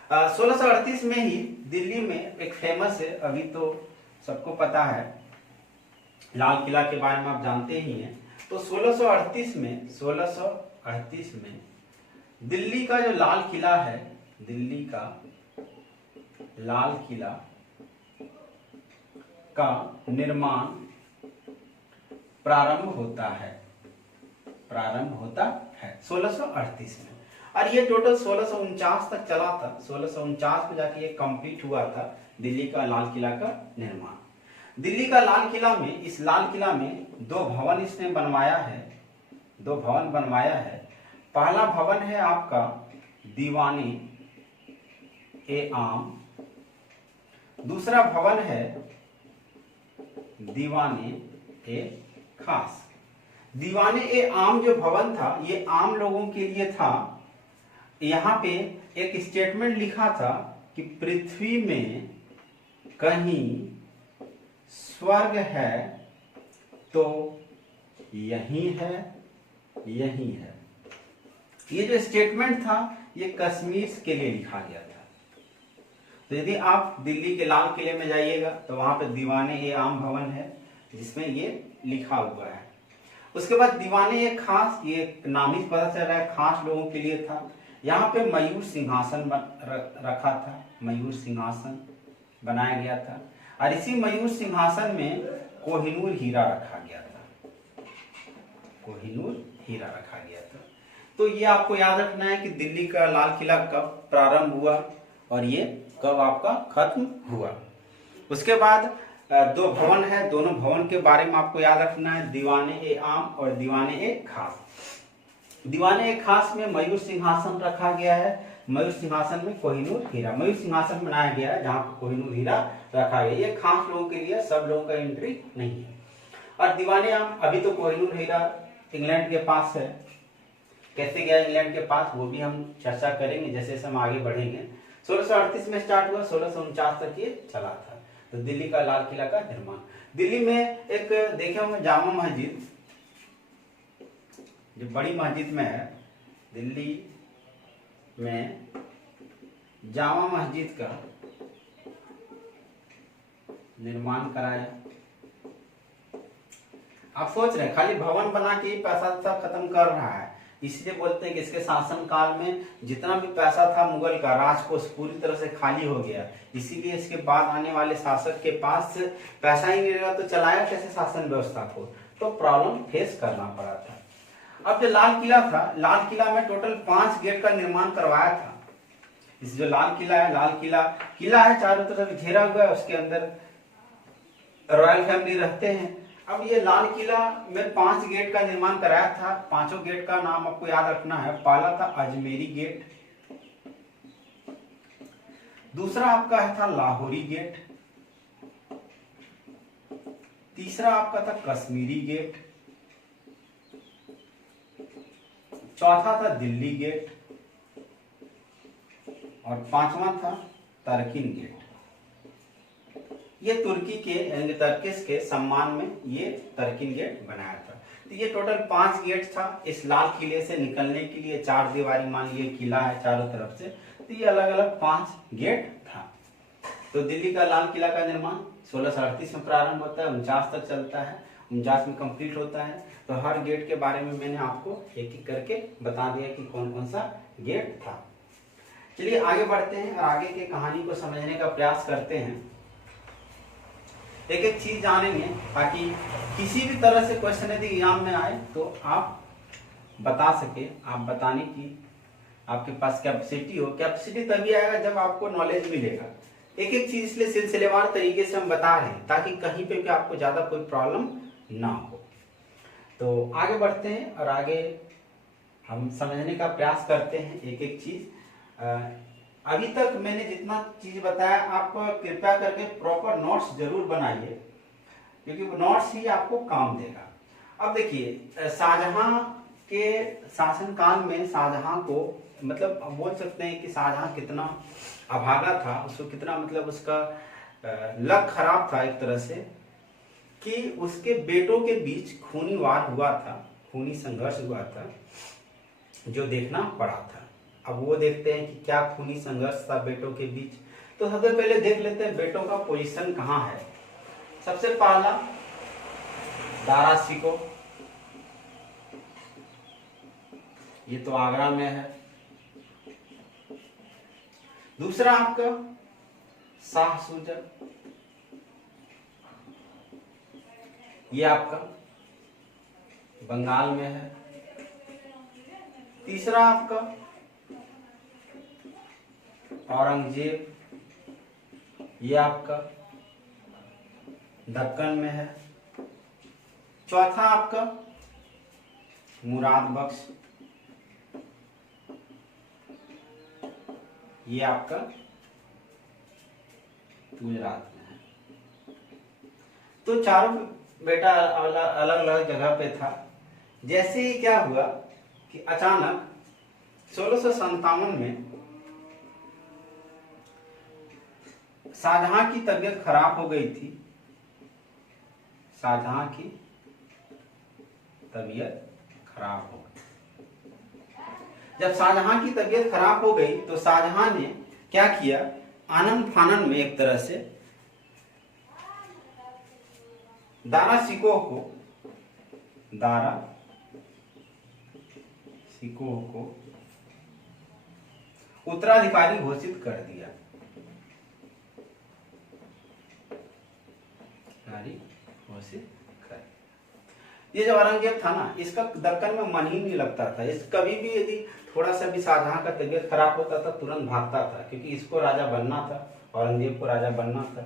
1638 में ही दिल्ली में एक फेमस है, अभी तो सबको पता है, लाल किला के बारे में आप जानते ही हैं। तो 1638 में दिल्ली का जो लाल किला है, दिल्ली का लाल किला का निर्माण प्रारंभ होता है 1638 में। और ये टोटल 1649 तक चला था। 1649 में जाके ये कंप्लीट हुआ था दिल्ली का लाल किला का निर्माण। दिल्ली का लाल किला में, इस लाल किला में दो भवन इसने बनवाया है। पहला भवन है आपका दीवाने ए आम, दूसरा भवन है दीवाने ए खास। दीवाने ए आम जो भवन था, ये आम लोगों के लिए था। यहाँ पे एक स्टेटमेंट लिखा था कि पृथ्वी में कहीं स्वर्ग है तो यही है। ये जो स्टेटमेंट था, ये कश्मीर के लिए लिखा गया था। तो यदि आप दिल्ली के लाल किले में जाइएगा तो वहां पे दीवाने ए आम भवन है जिसमें ये लिखा हुआ है। उसके बाद दीवाने ए खास, ये नाम ही पता चल रहा है, खास लोगों के लिए था। यहाँ पे मयूर सिंहासन रखा था, मयूर सिंहासन बनाया गया था। और इसी मयूर सिंहासन में कोहिनूर हीरा रखा गया था, कोहिनूर हीरा रखा गया था। तो ये आपको याद रखना है कि दिल्ली का लाल किला कब प्रारंभ हुआ और ये कब आपका खत्म हुआ। उसके बाद दो भवन है, दोनों भवन के बारे में आपको याद रखना है, दीवाने ए आम और दीवाने ए खास। दीवाने ए खास में मयूर सिंहासन रखा गया है। मयूर सिंहासन में कोहिनूर हीरा, मयूर सिंहासन बनाया गया है जहां पर कोहिनूर हीरा रखा गया। ये खास लोगों के लिए, सब लोगों का एंट्री नहीं है। और दीवाने आम, अभी तो कोहिनूर हीरा इंग्लैंड के पास है। कैसे गया इंग्लैंड के पास वो भी हम चर्चा करेंगे जैसे हम आगे बढ़ेंगे। 1638 में स्टार्ट हुआ, 1649 तक ये चला था। तो दिल्ली का लाल किला का निर्माण। दिल्ली में एक देखे होंगे जामा मस्जिद, जो बड़ी मस्जिद में है, दिल्ली में जामा मस्जिद का निर्माण कराया। आप सोच रहे हैं खाली भवन बना के ही पैसा खत्म कर रहा है, इसलिए बोलते हैं कि इसके शासन काल में जितना भी पैसा था मुगल का, राजकोष पूरी तरह से खाली हो गया। इसीलिए इसके बाद आने वाले शासक के पास पैसा ही नहीं रहा, तो चलाया कैसे शासन व्यवस्था को, तो प्रॉब्लम फेस करना पड़ा था। अब जो लाल किला था, लाल किला में टोटल 5 गेट का निर्माण करवाया था। इस जो लाल किला है, लाल किला है, चारों तरफ घेरा हुआ है, उसके अंदर रॉयल फैमिली रहते हैं। अब ये लाल किला में 5 गेट का निर्माण कराया था। 5 गेट का नाम आपको याद रखना है। पहला था अजमेरी गेट, दूसरा आपका था लाहौरी गेट, तीसरा आपका था कश्मीरी गेट, चौथा था दिल्ली गेट और पांचवा था तर्किन गेट। ये तुर्की के यानी तर्किश के सम्मान में ये तर्किन गेट बनाया था। तो ये टोटल 5 गेट था। इस लाल किले से निकलने के लिए 4 दीवारी मान लीजिए किला है चारों तरफ से, तो ये अलग अलग 5 गेट था। तो दिल्ली का लाल किला का निर्माण 1638 में प्रारंभ होता है, 49 तक चलता है, 49 में कंप्लीट होता है। तो हर गेट के बारे में मैंने आपको एक एक करके बता दिया कि कौन कौन सा गेट था। चलिए आगे बढ़ते हैं और आगे की कहानी को समझने का प्रयास करते हैं। एक एक चीज जानेंगे ताकि किसी भी तरह से क्वेश्चन यदि एग्जाम में आए तो आप बता सके, आप बताने की आपके पास कैपेसिटी हो। कैपेसिटी तभी आएगा जब आपको नॉलेज मिलेगा। एक एक चीज इसलिए सिलसिलेवार तरीके से हम बता रहे हैं ताकि कहीं पे भी आपको ज्यादा कोई प्रॉब्लम ना हो। तो आगे बढ़ते हैं और आगे हम समझने का प्रयास करते हैं एक एक चीज। अभी तक मैंने जितना चीज बताया आप कृपया करके प्रॉपर नोट्स जरूर बनाइए, क्योंकि वो नोट्स ही आपको काम देगा। अब देखिए, शाहजहां के शासनकाल में शाहजहां को मतलब बोल सकते हैं कि शाहजहां कितना अभागा था, उसको कितना मतलब उसका लक खराब था एक तरह से, कि उसके बेटों के बीच खूनी वार हुआ था, खूनी संघर्ष हुआ था जो देखना पड़ा था। अब वो देखते हैं कि क्या खूनी संघर्ष था बेटों के बीच। तो सबसे पहले देख लेते हैं बेटों का पोजीशन कहाँ है। सबसे पहला दारा शिकोह, ये तो आगरा में है। दूसरा आपका शाह सूजा, ये आपका बंगाल में है। तीसरा आपका औरंगजेब, ये आपका दक्कन में है। चौथा आपका मुराद बख्श, ये आपका गुजरात में है। तो चारों बेटा अलग अलग जगह पे था। जैसे ही क्या हुआ कि अचानक 1657 में शाहजहां की तबीयत खराब हो गई थी। शाहजहां की तबीयत खराब हो गई। जब शाहजहां की तबीयत खराब हो गई तो शाहजहां ने क्या किया, आनन फानन में एक तरह से दारा शिकोह को उत्तराधिकारी घोषित कर दिया। ये जो औरंगजेब था ना, इसका दक्कन में मन ही नहीं लगता था। इस कभी भी यदि थोड़ा सा भी शाहजहां का तबीयत खराब होता था तुरंत भागता था, क्योंकि इसको राजा बनना था, औरंगजेब को राजा बनना था।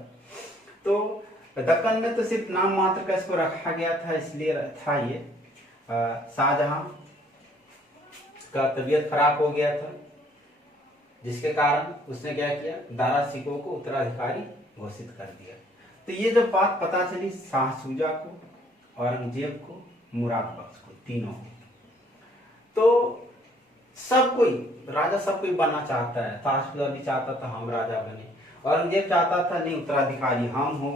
तो दक्कन में तो सिर्फ नाम मात्र का इसको रखा गया था, इसलिए था ये शाहजहां का तबीयत खराब हो गया था, जिसके कारण उसने क्या किया, दारा शिकोह को उत्तराधिकारी घोषित कर दिया। तो ये जब बात पता चली शाह सूजा को, औरंगजेब को, मुराद बख्श को, तीनों को, तो सब कोई राजा सब कोई बनना चाहता है। शाह सूजा भी चाहता था हम राजा बने, औरंगजेब चाहता था नहीं उत्तराधिकारी हम हो,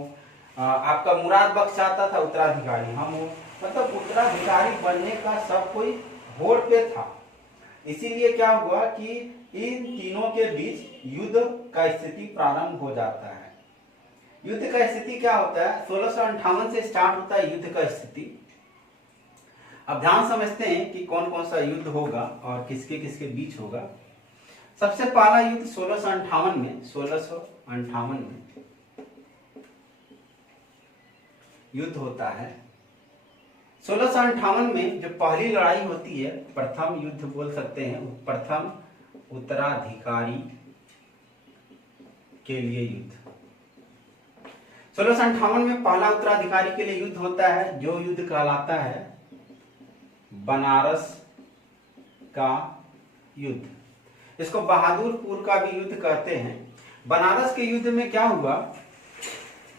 आपका मुराद बख्श चाहता था उत्तराधिकारी हम हो। मतलब उत्तराधिकारी बनने का सब कोई होड़ पे था। इसीलिए क्या हुआ कि इन तीनों के बीच युद्ध का स्थिति प्रारंभ हो जाता है। युद्ध का स्थिति क्या होता है, 1658 से स्टार्ट होता है युद्ध का स्थिति। अब ध्यान समझते हैं कि कौन कौन सा युद्ध होगा और किसके किसके बीच होगा। सबसे पहला युद्ध 1658 में युद्ध होता है। 1658 में जो पहली लड़ाई होती है, प्रथम युद्ध बोल सकते हैं, प्रथम उत्तराधिकारी के लिए युद्ध। 1658 में पहला उत्तराधिकारी के लिए युद्ध होता है, जो युद्ध कहलाता है बनारस का युद्ध। इसको बहादुरपुर का भी युद्ध कहते हैं। बनारस के युद्ध में क्या हुआ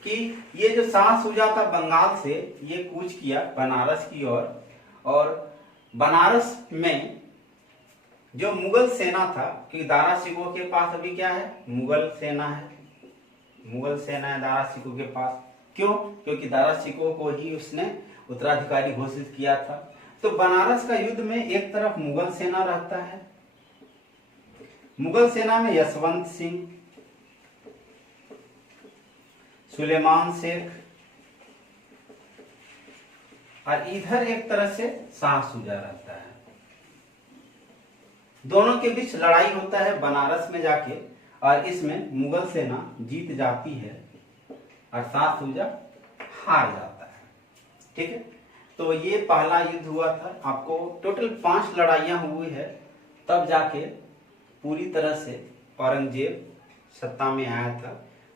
कि ये जो शाह शुजा था बंगाल से, ये कूच किया बनारस की ओर, और बनारस में जो मुगल सेना था, कि दारा शिकोह के पास अभी क्या है, मुगल सेना है, मुगल सेना है दारा शिकोह के पास। क्यों? क्योंकि दारा शिकोह को ही उसने उत्तराधिकारी घोषित किया था। तो बनारस का युद्ध में एक तरफ मुगल सेना रहता है, मुगल सेना में यशवंत सिंह, सुलेमान शेख, और इधर एक तरह से शाह शुजा रहता है। दोनों के बीच लड़ाई होता है बनारस में जाके, और इसमें मुगल सेना जीत जाती है और शाह शुजा हार जाता है। ठीक है, तो ये पहला युद्ध हुआ था। आपको टोटल 5 लड़ाइयां हुई है, तब जाके पूरी तरह से औरंगजेब सत्ता में आया था।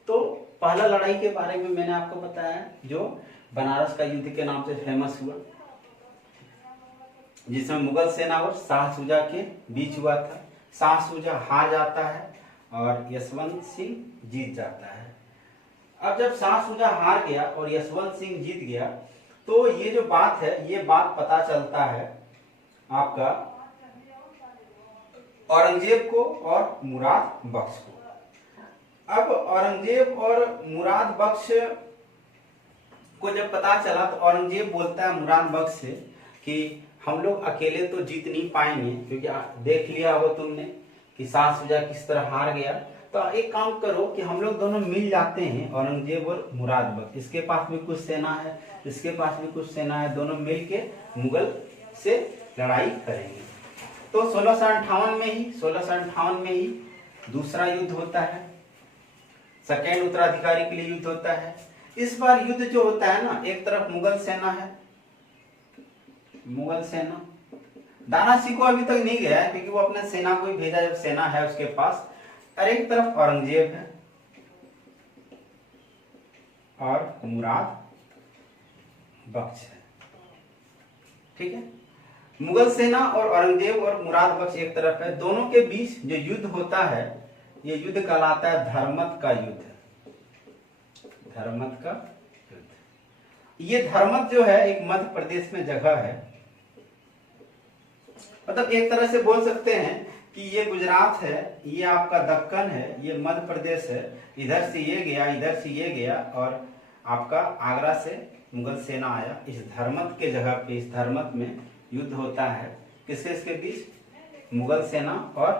तो पहला लड़ाई के बारे में मैंने आपको बताया, जो बनारस का युद्ध के नाम से फेमस हुआ, जिसमें मुगल सेना और शाह शुजा के बीच हुआ था। शाह शुजा हार जाता है और यशवंत सिंह जीत जाता है। अब जब शाह शुजा हार गया और यशवंत सिंह जीत गया, तो ये जो बात है, ये बात पता चलता है आपका औरंगजेब को और मुराद बख्श को। अब औरंगजेब और मुराद बख्श को जब पता चला, तो औरंगजेब बोलता है मुराद बख्श से कि हम लोग अकेले तो जीत नहीं पाएंगे, क्योंकि देख लिया हो तुमने कि शाह शुजा किस तरह हार गया। तो एक काम करो कि हम लोग दोनों मिल जाते हैं, औरंगजेब और मुराद बख्श, इसके पास भी कुछ सेना है, इसके पास भी कुछ सेना है, दोनों मिल के मुगल से लड़ाई करेंगे। तो 1658 में ही दूसरा युद्ध होता है, सेकेंड उत्तराधिकारी के लिए युद्ध होता है। इस बार युद्ध जो होता है ना, एक तरफ मुगल सेना है, मुगल सेना, दारा शिकोह अभी तक नहीं गया है क्योंकि वो अपने सेना को ही भेजा, जब सेना है उसके पास, और एक तरफ औरंगजेब है और मुराद बख्श है। ठीक है, मुगल सेना और औरंगजेब और मुराद बख्श एक तरफ है। दोनों के बीच जो युद्ध होता है, ये युद्ध कहलाता है धर्मत का युद्ध। धर्मत का युद्ध, ये धर्मत जो है एक मध्य प्रदेश में जगह है, मतलब एक तरह से बोल सकते हैं कि ये गुजरात है, ये आपका दक्कन है, ये मध्य प्रदेश है, इधर से ये गया, इधर से ये गया, और आपका आगरा से मुगल सेना आया। इस धर्मत के जगह पे, इस धर्मत में युद्ध होता है। किसके इसके बीच? मुगल सेना और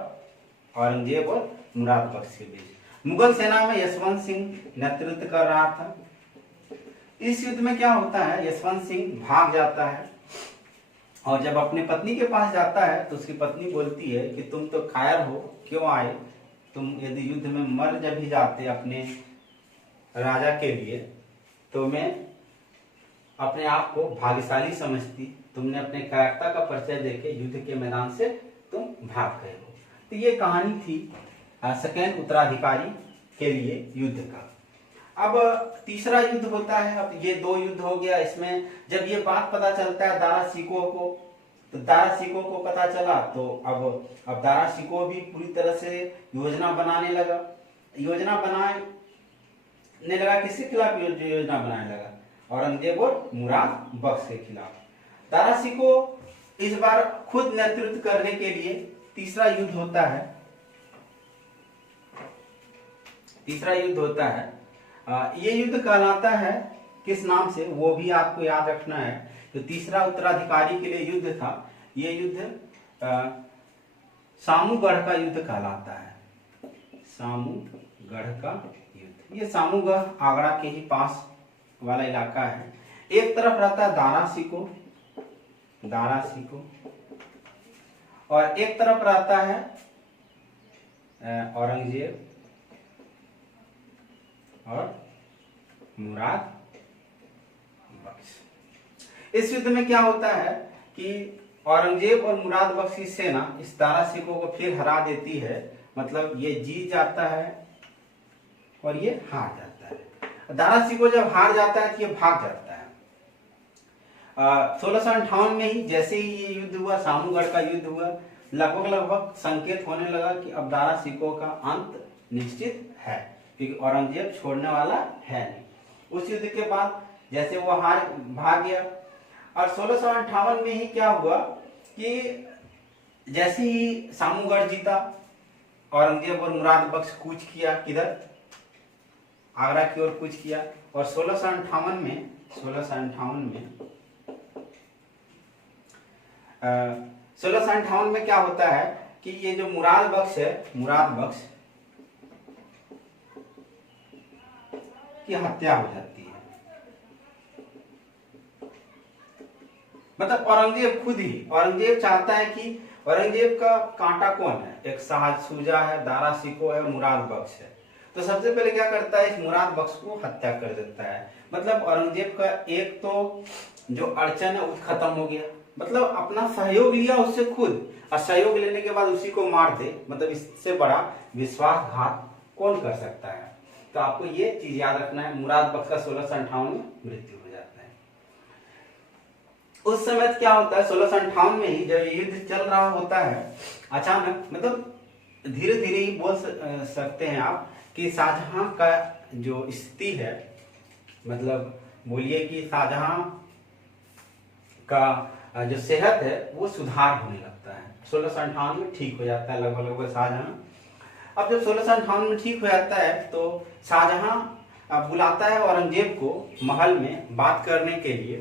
औरंगजेब और मुराद बख्श के बीच। मुगल सेना में यशवंत सिंह नेतृत्व कर रहा था। इस युद्ध में क्या होता है, यशवंत सिंह भाग जाता है, और जब अपनी पत्नी के पास जाता है तो उसकी पत्नी बोलती है कि तुम तो कायर हो, क्यों आए? तुम यदि युद्ध में मर जब भी जाते अपने राजा के लिए, तो मैं अपने आप को भाग्यशाली समझती। तुमने अपने कायरता का परिचय देके युद्ध के मैदान से तुम भाग गए हो। तो ये कहानी थी सेकेंड उत्तराधिकारी के लिए युद्ध का। अब तीसरा युद्ध होता है। अब ये 2 युद्ध हो गया। इसमें जब ये बात पता चलता है दारा शिकोह को, तो दारा शिकोह को पता चला, तो अब दारा शिकोह भी पूरी तरह से योजना बनाने लगा। योजना बनाने लगा, किसके खिलाफ योजना बनाने लगा? औरंगजेब और मुराद बख्श के खिलाफ। दारा शिकोह इस बार खुद नेतृत्व करने के लिए तीसरा युद्ध होता है। तीसरा युद्ध होता है, ये युद्ध कहलाता है किस नाम से, वो भी आपको याद रखना है। तो तीसरा उत्तराधिकारी के लिए युद्ध था, ये युद्ध सामूगढ़ का युद्ध कहलाता है। सामूगढ़ का युद्ध, ये सामूगढ़ आगरा के ही पास वाला इलाका है। एक तरफ रहता है दारा शिकोह, दारा शिकोह, और एक तरफ रहता है औरंगजेब और मुराद बख्श। इस युद्ध में क्या होता है कि औरंगजेब और मुराद बख्श की सेना इस दारा शिकोह को फिर हरा देती है, मतलब ये जीत जाता है और ये हार जाता है। दारा शिकोह जब हार जाता है तो ये भाग जाता है। 1658 में ही जैसे ही ये युद्ध हुआ, सामूगढ़ का युद्ध हुआ, लगभग संकेत होने लगा कि अब दारा शिकोह का अंत निश्चित है, क्योंकि औरंगजेब छोड़ने वाला है नहीं। उस युद्ध के बाद जैसे वो हार भाग गया, और 1658 में ही क्या हुआ कि जैसे ही सामूगढ़ जीता, औरंगजेब और मुराद बख्श कूच किया, किधर, आगरा की ओर कूच किया। और 1658 में 1658 में क्या होता है कि ये जो मुराद बख्श है, मुराद बख्श की हत्या हो जाती है। मतलब औरंगजेब चाहता है कि औरंगजेब का कांटा कौन है, एक शाह सूजा है, दारा शिकोह है, मुराद बख्श है। तो सबसे पहले क्या करता है, इस मुराद बख्श को हत्या कर देता है। मतलब औरंगजेब का एक तो जो अड़चन है वो खत्म हो गया, मतलब अपना सहयोग लिया उससे खुद, और सहयोग लेने के बाद उसी को मार दे, मतलब इससे बड़ा विश्वासघात कौन कर सकता है। तो आपको ये चीज याद रखना है, मुराद बख्श का 1658 में मृत्यु हो जाता है। उस समय क्या होता है, 1658 में ही जब युद्ध चल रहा होता है, अचानक, मतलब धीरे धीरे ही बोल सकते हैं आप कि शाहजहां का जो स्थिति है, मतलब बोलिए कि शाहजहां का जो सेहत है वो सुधार होने लगता है। 1658 में ठीक हो जाता है लगभग शाहजहां। अब जब 1658 में ठीक हो जाता है तो शाहजहां बुलाता है औरंगजेब को महल में बात करने के लिए।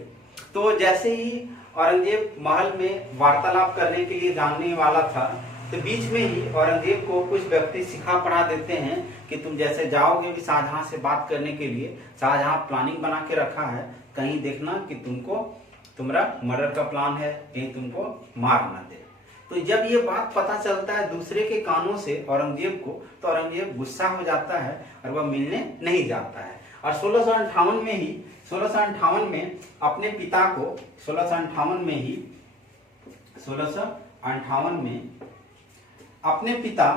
तो जैसे ही औरंगजेब महल में वार्तालाप करने के लिए जाने वाला था, तो बीच में ही औरंगजेब को कुछ व्यक्ति सिखा पढ़ा देते हैं कि तुम जैसे जाओगे भी शाहजहां से बात करने के लिए, शाहजहां प्लानिंग बना के रखा है, कहीं देखना कि तुम्हारा मर्डर का प्लान है, कहीं तुमको मार ना दे। तो जब ये बात पता चलता है दूसरे के कानों से औरंगजेब को, तो औरंगजेब गुस्सा हो जाता है और वह मिलने नहीं जाता है। और 1658 में ही 1658 में अपने पिता को 1658 में ही 1658 में अपने पिता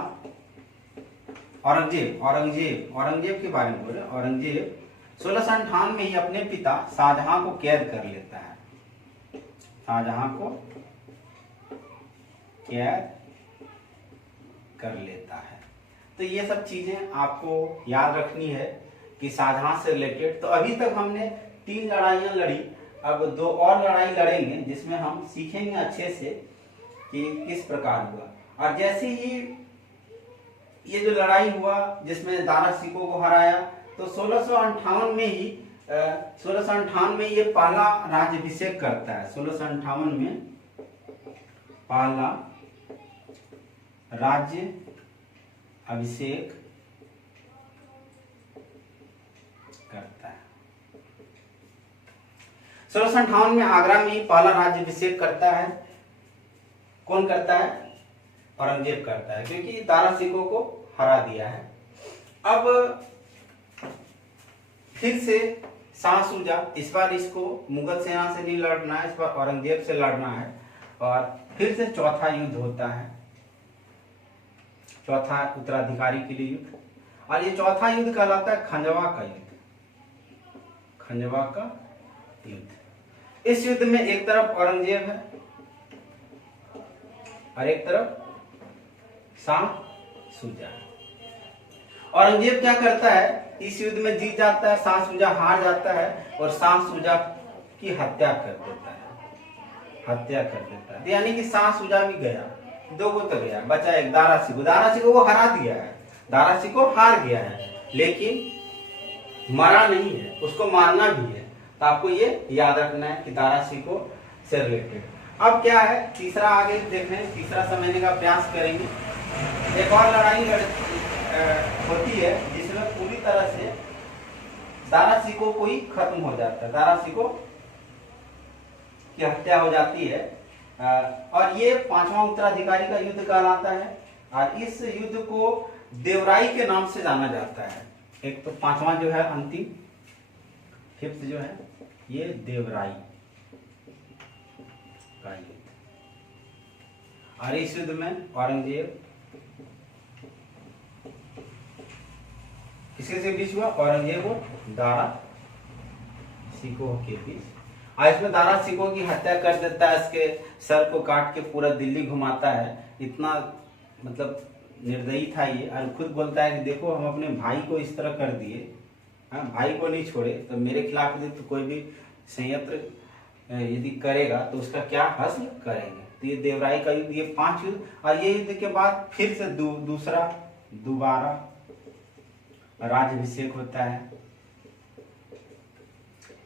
औरंगजेब के बारे में बोले, औरंगजेब 1658 में ही अपने पिता शाहजहां को कैद कर लेता है, शाहजहां को कैद कर लेता है। तो ये सब चीजें आपको याद रखनी है कि शाहजहां से रिलेटेड। तो अभी तक हमने 3 लड़ाइयां लड़ी, अब 2 और लड़ाई लड़ेंगे जिसमें हम सीखेंगे अच्छे से कि किस प्रकार हुआ। और जैसे ही ये जो लड़ाई हुआ जिसमें दारा शिकोह को हराया, तो 1658 में ही 1658 में ये पहला राज्याभिषेक करता है। 1658 में पहला राज्य अभिषेक करता है। 1658 में आगरा में ही पहला राज्य अभिषेक करता है। कौन करता है? औरंगजेब करता है, क्योंकि दारा शिकोह को हरा दिया है। अब फिर से शाह सूजा, इस बार इसको मुगल सेना से नहीं लड़ना है, इस बार औरंगजेब से लड़ना है। और फिर से चौथा युद्ध होता है, चौथा उत्तराधिकारी के लिए युद्ध। और ये चौथा युद्ध कहलाता है खंजवा का युद्ध, खंजवा का युद्ध। इस युद्ध में एक तरफ औरंगजेब है और एक तरफ शाह सूजा है। औरंगजेब क्या करता है, इस युद्ध में जीत जाता है, शाह सूजा हार जाता है और शाह सूजा की हत्या कर देता है, यानी कि शाह सूजा भी गया, 2 गो तो गया, बचा एक दारा शिकोह। दारा शिकोह को हरा दिया है, दारा शिकोह हार गया है, लेकिन मरा नहीं है, उसको मारना भी है। तो आपको ये याद रखना है कि दारा शिकोह से रिलेटेड। अब क्या है, तीसरा आगे देखने, तीसरा समझने का प्रयास करेंगे। एक और लड़ाई होती है जिसमें पूरी तरह से दारा शिकोह को ही खत्म हो जाता है, दारा शिकोह की हत्या हो जाती है। और ये 5वां उत्तराधिकारी का युद्ध कहलाता है। और इस युद्ध को देवराई के नाम से जाना जाता है। एक तो 5वां जो है अंतिम, 5th जो है, ये देवराई का युद्ध। और इस युद्ध में औरंगजेब किसके बीच हुआ, औरंगजेब और दारा शिकोह के बीच। और इसमें दारा शिकोह की हत्या कर देता है, इसके सर को काट के पूरा दिल्ली घुमाता है। इतना मतलब निर्दयी था ये, और खुद बोलता है कि देखो हम अपने भाई को इस तरह कर दिए, भाई को नहीं छोड़े, तो मेरे खिलाफ यदि तो कोई भी संयंत्र यदि करेगा तो उसका क्या हश्र करेंगे। तो ये देवराय का युद्ध, ये 5 युद्ध, और ये युद्ध के बाद फिर से दोबारा राज्याभिषेक होता है।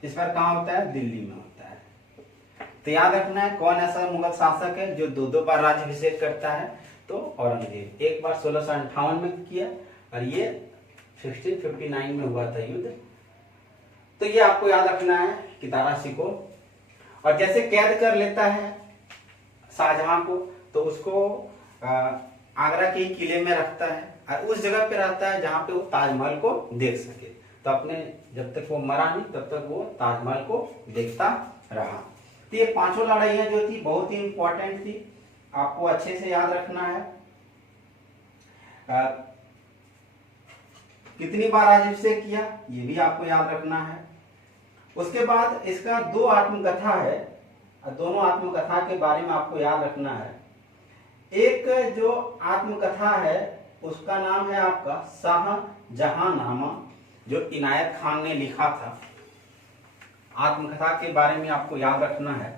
इस बार कहाँ होता है? दिल्ली में होता है। तो याद रखना है कौन ऐसा मुगल शासक है जो 2 बार राज्याभिषेक करता है, तो औरंगजेब। एक बार 1658 में किया, और ये 1659 में हुआ था युद्ध। तो ये आपको याद रखना है कि दारा शिकोह, और जैसे कैद कर लेता है शाहजहां को, तो उसको आगरा के किले में रखता है, और उस जगह पे रहता है जहां पे वो ताजमहल को देख सके। तो अपने जब तक वो मरा नहीं तब तक वो ताजमहल को देखता रहा। तो ये 5 लड़ाइयां जो थी बहुत ही इंपॉर्टेंट थी, आपको अच्छे से याद रखना है। कितनी बार राज्याभिषेक किया ये भी आपको याद रखना है। उसके बाद इसका 2 आत्मकथा है, दोनों आत्मकथा के बारे में आपको याद रखना है। एक जो आत्मकथा है उसका नाम है आपका शाहजहांनामा, जो इनायत खान ने लिखा था। आत्मकथा के बारे में आपको याद रखना है।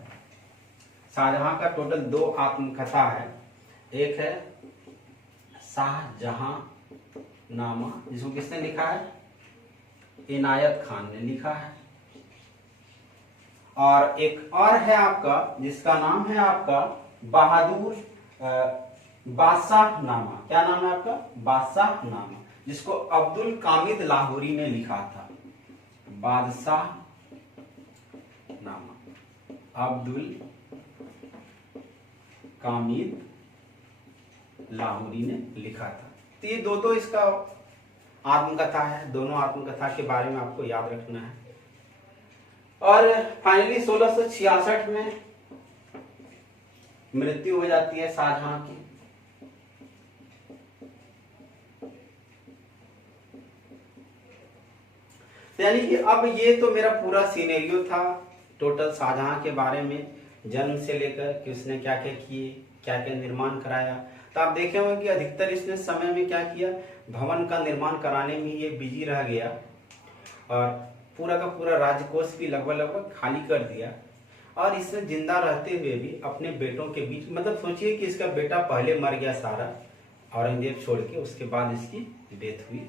शाहजहां का टोटल 2 आत्मकथा है। एक है शाहजहांनामा, जिसको किसने लिखा है? इनायत खान ने लिखा है। और एक और है आपका जिसका नाम है आपका बहादुर बादशाहनामा। क्या नाम है आपका? बादशाहनामा, जिसको अब्दुल कामिद लाहौरी ने लिखा था। बादशाहनामा अब्दुल कामिद लाहौरी ने लिखा था। तो ये दो इसका आत्मकथा है। दोनों आत्मकथा के बारे में आपको याद रखना है। और फाइनली 1666 में मृत्यु हो जाती है शाहजहां की। यानी कि अब ये तो मेरा पूरा सिनेरियो था टोटल शाहजहां के बारे में, जन्म से लेकर कि उसने क्या क्या किए, क्या क्या निर्माण कराया। तो आप देखे होंगे कि अधिकतर इसने समय में क्या किया, भवन का निर्माण कराने में ये बिजी रह गया, और पूरा का पूरा राजकोष भी लगभग खाली कर दिया। और इसने जिंदा रहते हुए भी अपने बेटों के बीच, मतलब सोचिए कि इसका बेटा पहले मर गया सारा औरंगजेब छोड़ के, उसके बाद इसकी डेथ हुई।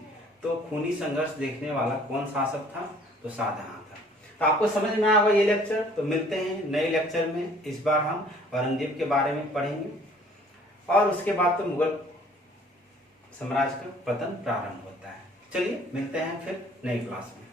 तो खूनी संघर्ष देखने वाला कौन शासक था? तो शाहजहां था। तो आपको समझ में आएगा ये लेक्चर। तो मिलते हैं नए लेक्चर में। इस बार हम औरंगजेब के बारे में पढ़ेंगे, और उसके बाद तो मुगल साम्राज्य का पतन प्रारंभ होता है। चलिए मिलते हैं फिर नई क्लास में।